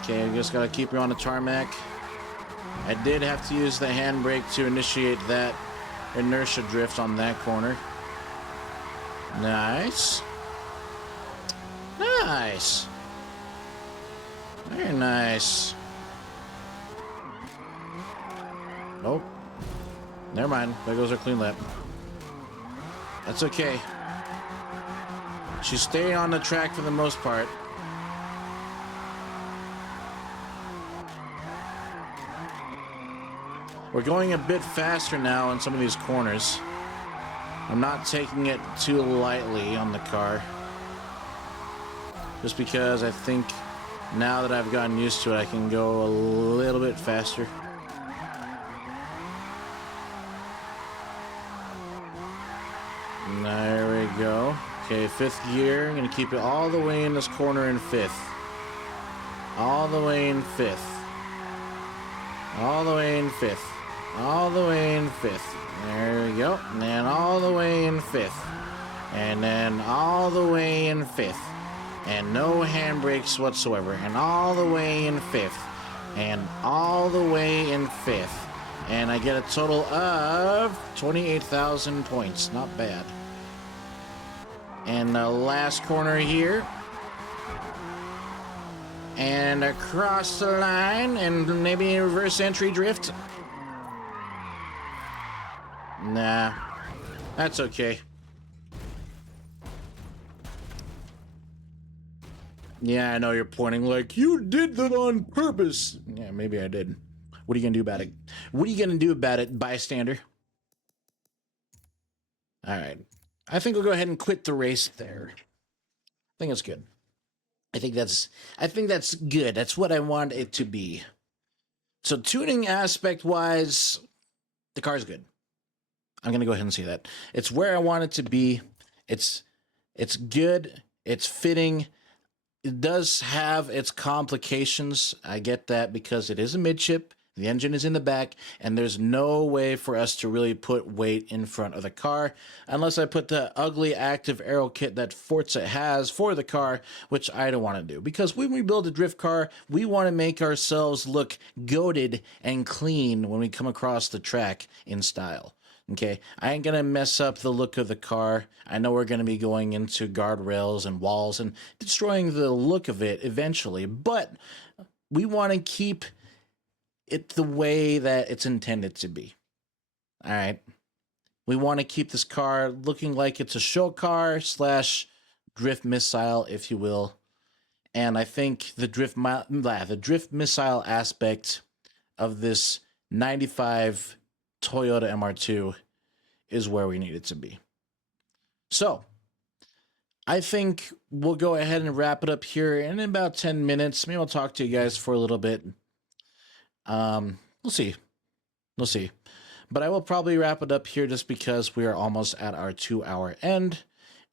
Okay, we just gotta keep her on the tarmac. I did have to use the handbrake to initiate that inertia drift on that corner. Nice. Nice. Very nice. Oh. Never mind. There goes our clean lap. That's okay. She's staying on the track for the most part. We're going a bit faster now in some of these corners. I'm not taking it too lightly on the car. Just because I think now that I've gotten used to it, I can go a little bit faster. There we go. Okay, 5th gear. I'm going to keep it all the way in this corner in 5th. All the way in 5th. All the way in 5th. All the way in 5th. There we go. And then all the way in 5th. And then all the way in 5th. And no handbrakes whatsoever. And all the way in 5th. And all the way in 5th. And I get a total of 28,000 points. Not bad. And the last corner here. And across the line. And maybe a reverse entry drift. Nah. That's okay. Yeah, I know you're pointing like, you did that on purpose. Yeah, maybe I did. What are you going to do about it? What are you going to do about it, bystander? All right. I think we'll go ahead and quit the race there. I think that's good. I think that's good. That's what I want it to be. So tuning aspect wise, the car's good. I'm going to go ahead and say that. It's where I want it to be. It's good. It's fitting. It does have its complications. I get that because it is a midship. The engine is in the back, and there's no way for us to really put weight in front of the car unless I put the ugly active aero kit that Forza has for the car, which I don't want to do. Because when we build a drift car, we want to make ourselves look goated and clean when we come across the track in style. Okay, I ain't gonna mess up the look of the car. I know we're gonna be going into guardrails and walls and destroying the look of it eventually, but we want to keep it the way that it's intended to be. All right, we want to keep this car looking like it's a show car slash drift missile, if you will. And I think the drift missile aspect of this 95 Toyota MR2 is where we need it to be. So, I think we'll go ahead and wrap it up here in about 10 minutes. Maybe I'll talk to you guys for a little bit. We'll see. We'll see. But I will probably wrap it up here just because we are almost at our 2-hour end.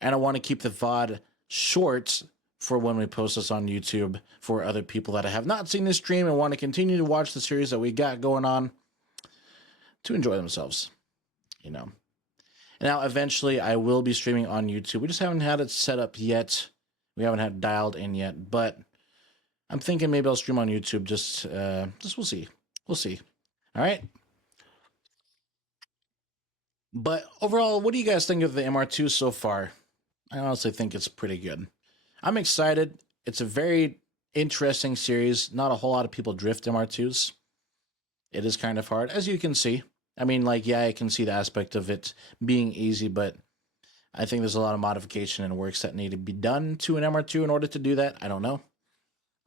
And I want to keep the VOD short for when we post this on YouTube for other people that have not seen this stream and want to continue to watch the series that we got going on to enjoy themselves, you know. Now, eventually, I will be streaming on YouTube. We just haven't had it set up yet. We haven't had it dialed in yet, but I'm thinking maybe I'll stream on YouTube. Just we'll see. We'll see. All right. But overall, what do you guys think of the MR2 so far? I honestly think it's pretty good. I'm excited. It's a very interesting series. Not a whole lot of people drift MR2s. It is kind of hard, as you can see. I mean, like, yeah, I can see the aspect of it being easy, but I think there's a lot of modification and works that need to be done to an MR2 in order to do that. I don't know.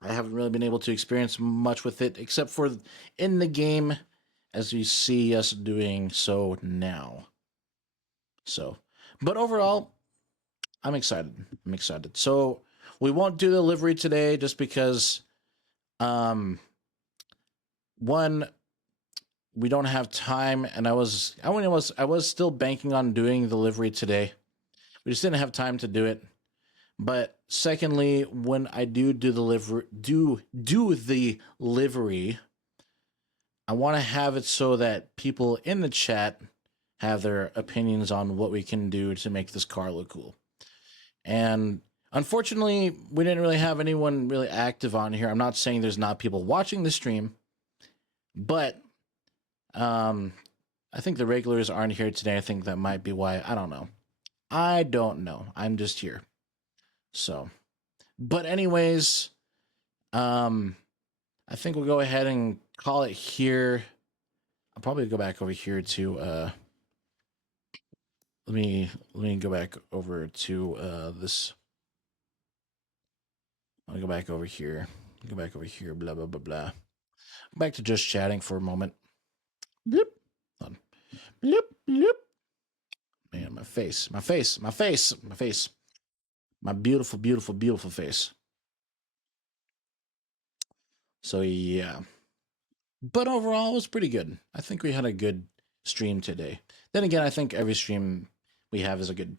I haven't really been able to experience much with it, except for in the game, as we see us doing so now. So, but overall, I'm excited. I'm excited. So we won't do the livery today just because, one, we don't have time, and I was still banking on doing the livery today. We just didn't have time to do it. But secondly, when I do the livery, I want to have it so that people in the chat have their opinions on what we can do to make this car look cool. And unfortunately, we didn't really have anyone really active on here. I'm not saying there's not people watching the stream, but I think the regulars aren't here today. I think that might be why. I don't know. I'm just here. So, but anyways, I think we'll go ahead and call it here. I'll probably go back over here to let me go back over to this. I'll go back over here. Blah blah blah blah. Back to just chatting for a moment. Bloop. Bloop bloop. Man, my face. My beautiful, beautiful, beautiful face. So yeah. But overall, it was pretty good. I think we had a good stream today. Then again, I think every stream we have is a good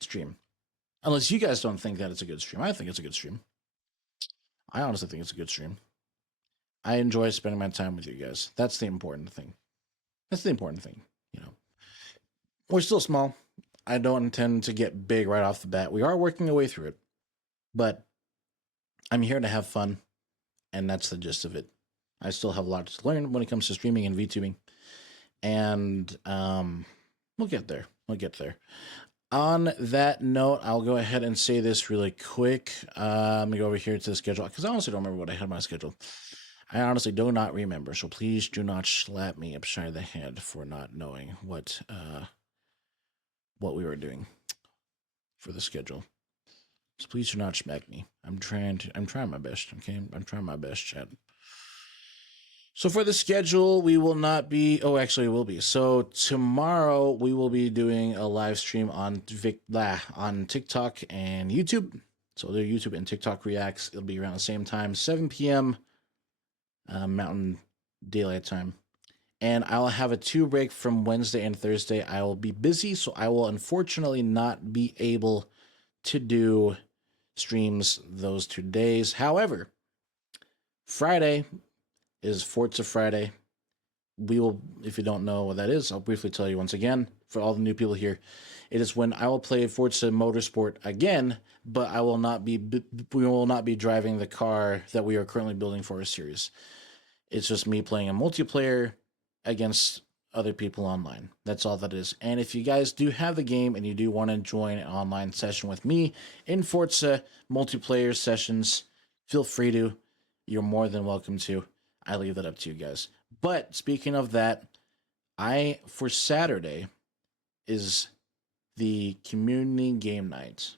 stream. Unless you guys don't think that it's a good stream. I think it's a good stream. I honestly think it's a good stream. I enjoy spending my time with you guys. That's the important thing. You know. We're still small. I don't intend to get big right off the bat. We are working our way through it. But I'm here to have fun, and that's the gist of it. I still have a lot to learn when it comes to streaming and VTubing. And we'll get there. On that note, I'll go ahead and say this really quick. Let me go over here to the schedule, because I honestly don't remember what I had on my schedule. I honestly do not remember, so please do not slap me upside the head for not knowing what we were doing for the schedule. So please do not smack me. I'm trying my best, okay? I'm trying my best, chat. So for the schedule, we will not be... Oh, actually, it will be. So tomorrow, we will be doing a live stream on TikTok and YouTube. So their YouTube and TikTok reacts. It'll be around the same time, 7 p.m. Mountain Daylight Time. And I'll have a 2 break from Wednesday and Thursday. I will be busy, so I will unfortunately not be able to do streams those 2 days. However, Friday is Forza Friday. We will, if you don't know what that is, I'll briefly tell you once again for all the new people here. It is when I will play Forza Motorsport again, but we will not be driving the car that we are currently building for our series. It's just me playing a multiplayer against other people online. That's all that is. And if you guys do have the game and you do want to join an online session with me in Forza multiplayer sessions, feel free to. You're more than welcome to. I leave that up to you guys. But speaking of that, for Saturday is the community game night.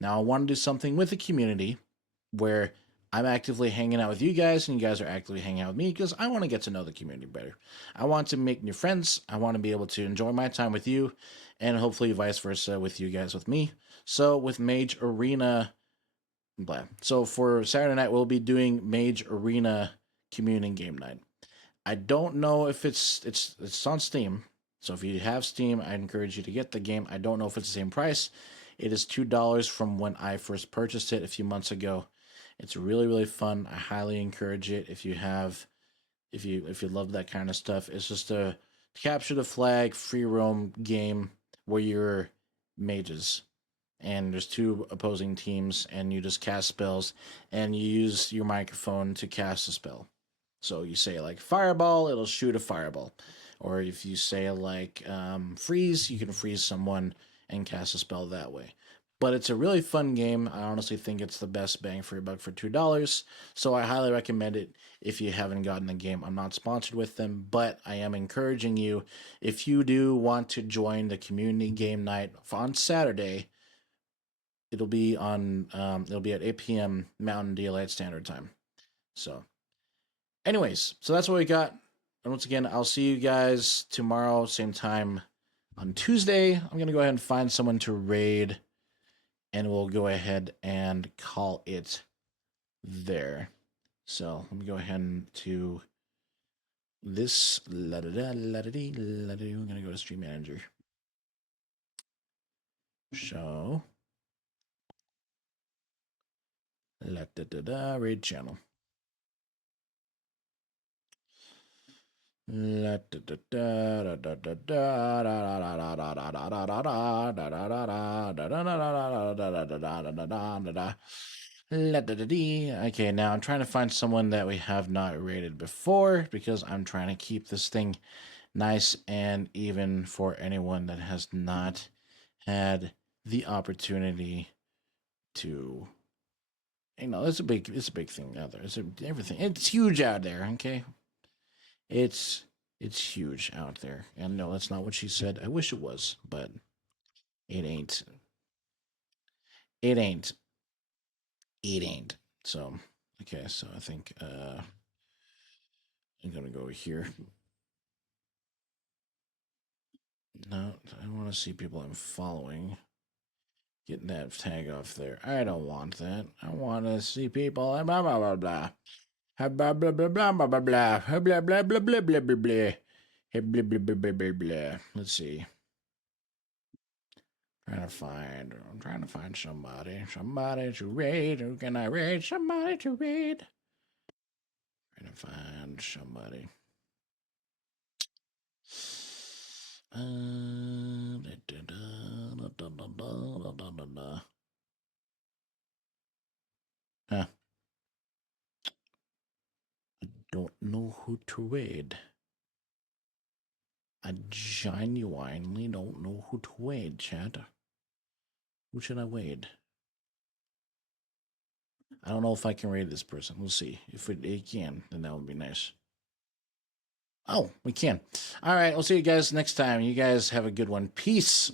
Now I want to do something with the community where I'm actively hanging out with you guys and you guys are actively hanging out with me because I want to get to know the community better. I want to make new friends. I want to be able to enjoy my time with you and hopefully vice versa with you guys with me. So with Mage Arena, blah. So for Saturday night, we'll be doing Mage Arena community game night. I don't know if it's on Steam. So if you have Steam, I encourage you to get the game. I don't know if it's the same price. It is $2 from when I first purchased it a few months ago. It's really, really fun. I highly encourage it if you love that kind of stuff. It's just a capture the flag free roam game where you're mages and there's two opposing teams and you just cast spells and you use your microphone to cast a spell. So you say like fireball, it'll shoot a fireball. Or if you say like freeze, you can freeze someone and cast a spell that way. But it's a really fun game. I honestly think it's the best bang for your buck for $2. So I highly recommend it if you haven't gotten the game. I'm not sponsored with them, but I am encouraging you. If you do want to join the community game night on Saturday, it'll be at 8 p.m. Mountain Daylight Standard Time. So, anyways, so that's what we got. And once again, I'll see you guys tomorrow, same time on Tuesday. I'm gonna go ahead and find someone to raid, and we'll go ahead and call it there. So let me go ahead and to this. We're gonna go to Stream Manager. Show. Raid channel. Okay, now I'm trying to find someone that we have not rated before because I'm trying to keep this thing nice and even for anyone that has not had the opportunity to, it's a big thing out there. Everything. It's huge out there. Okay, it's huge out there. And no, that's not what she said. I wish it was, but it ain't. It ain't. It ain't. So, okay, so I think I'm gonna go here. No, I want to see people I'm following. Getting that tag off there. I don't want that. I want to see people. Blah blah blah blah. Blah blah blah blah blah blah blah. Blah blah blah blah blah blah blah. Blah blah blah blah blah blah. Let's see. I'm trying to find somebody to raid. Who can I raid? Somebody to raid. Trying to find somebody. Huh. I don't know who to raid. I genuinely don't know who to raid, Chad. Who should I raid? I don't know if I can raid this person. We'll see. If it can, then that would be nice. Oh, we can. All right. I'll see you guys next time. You guys have a good one. Peace.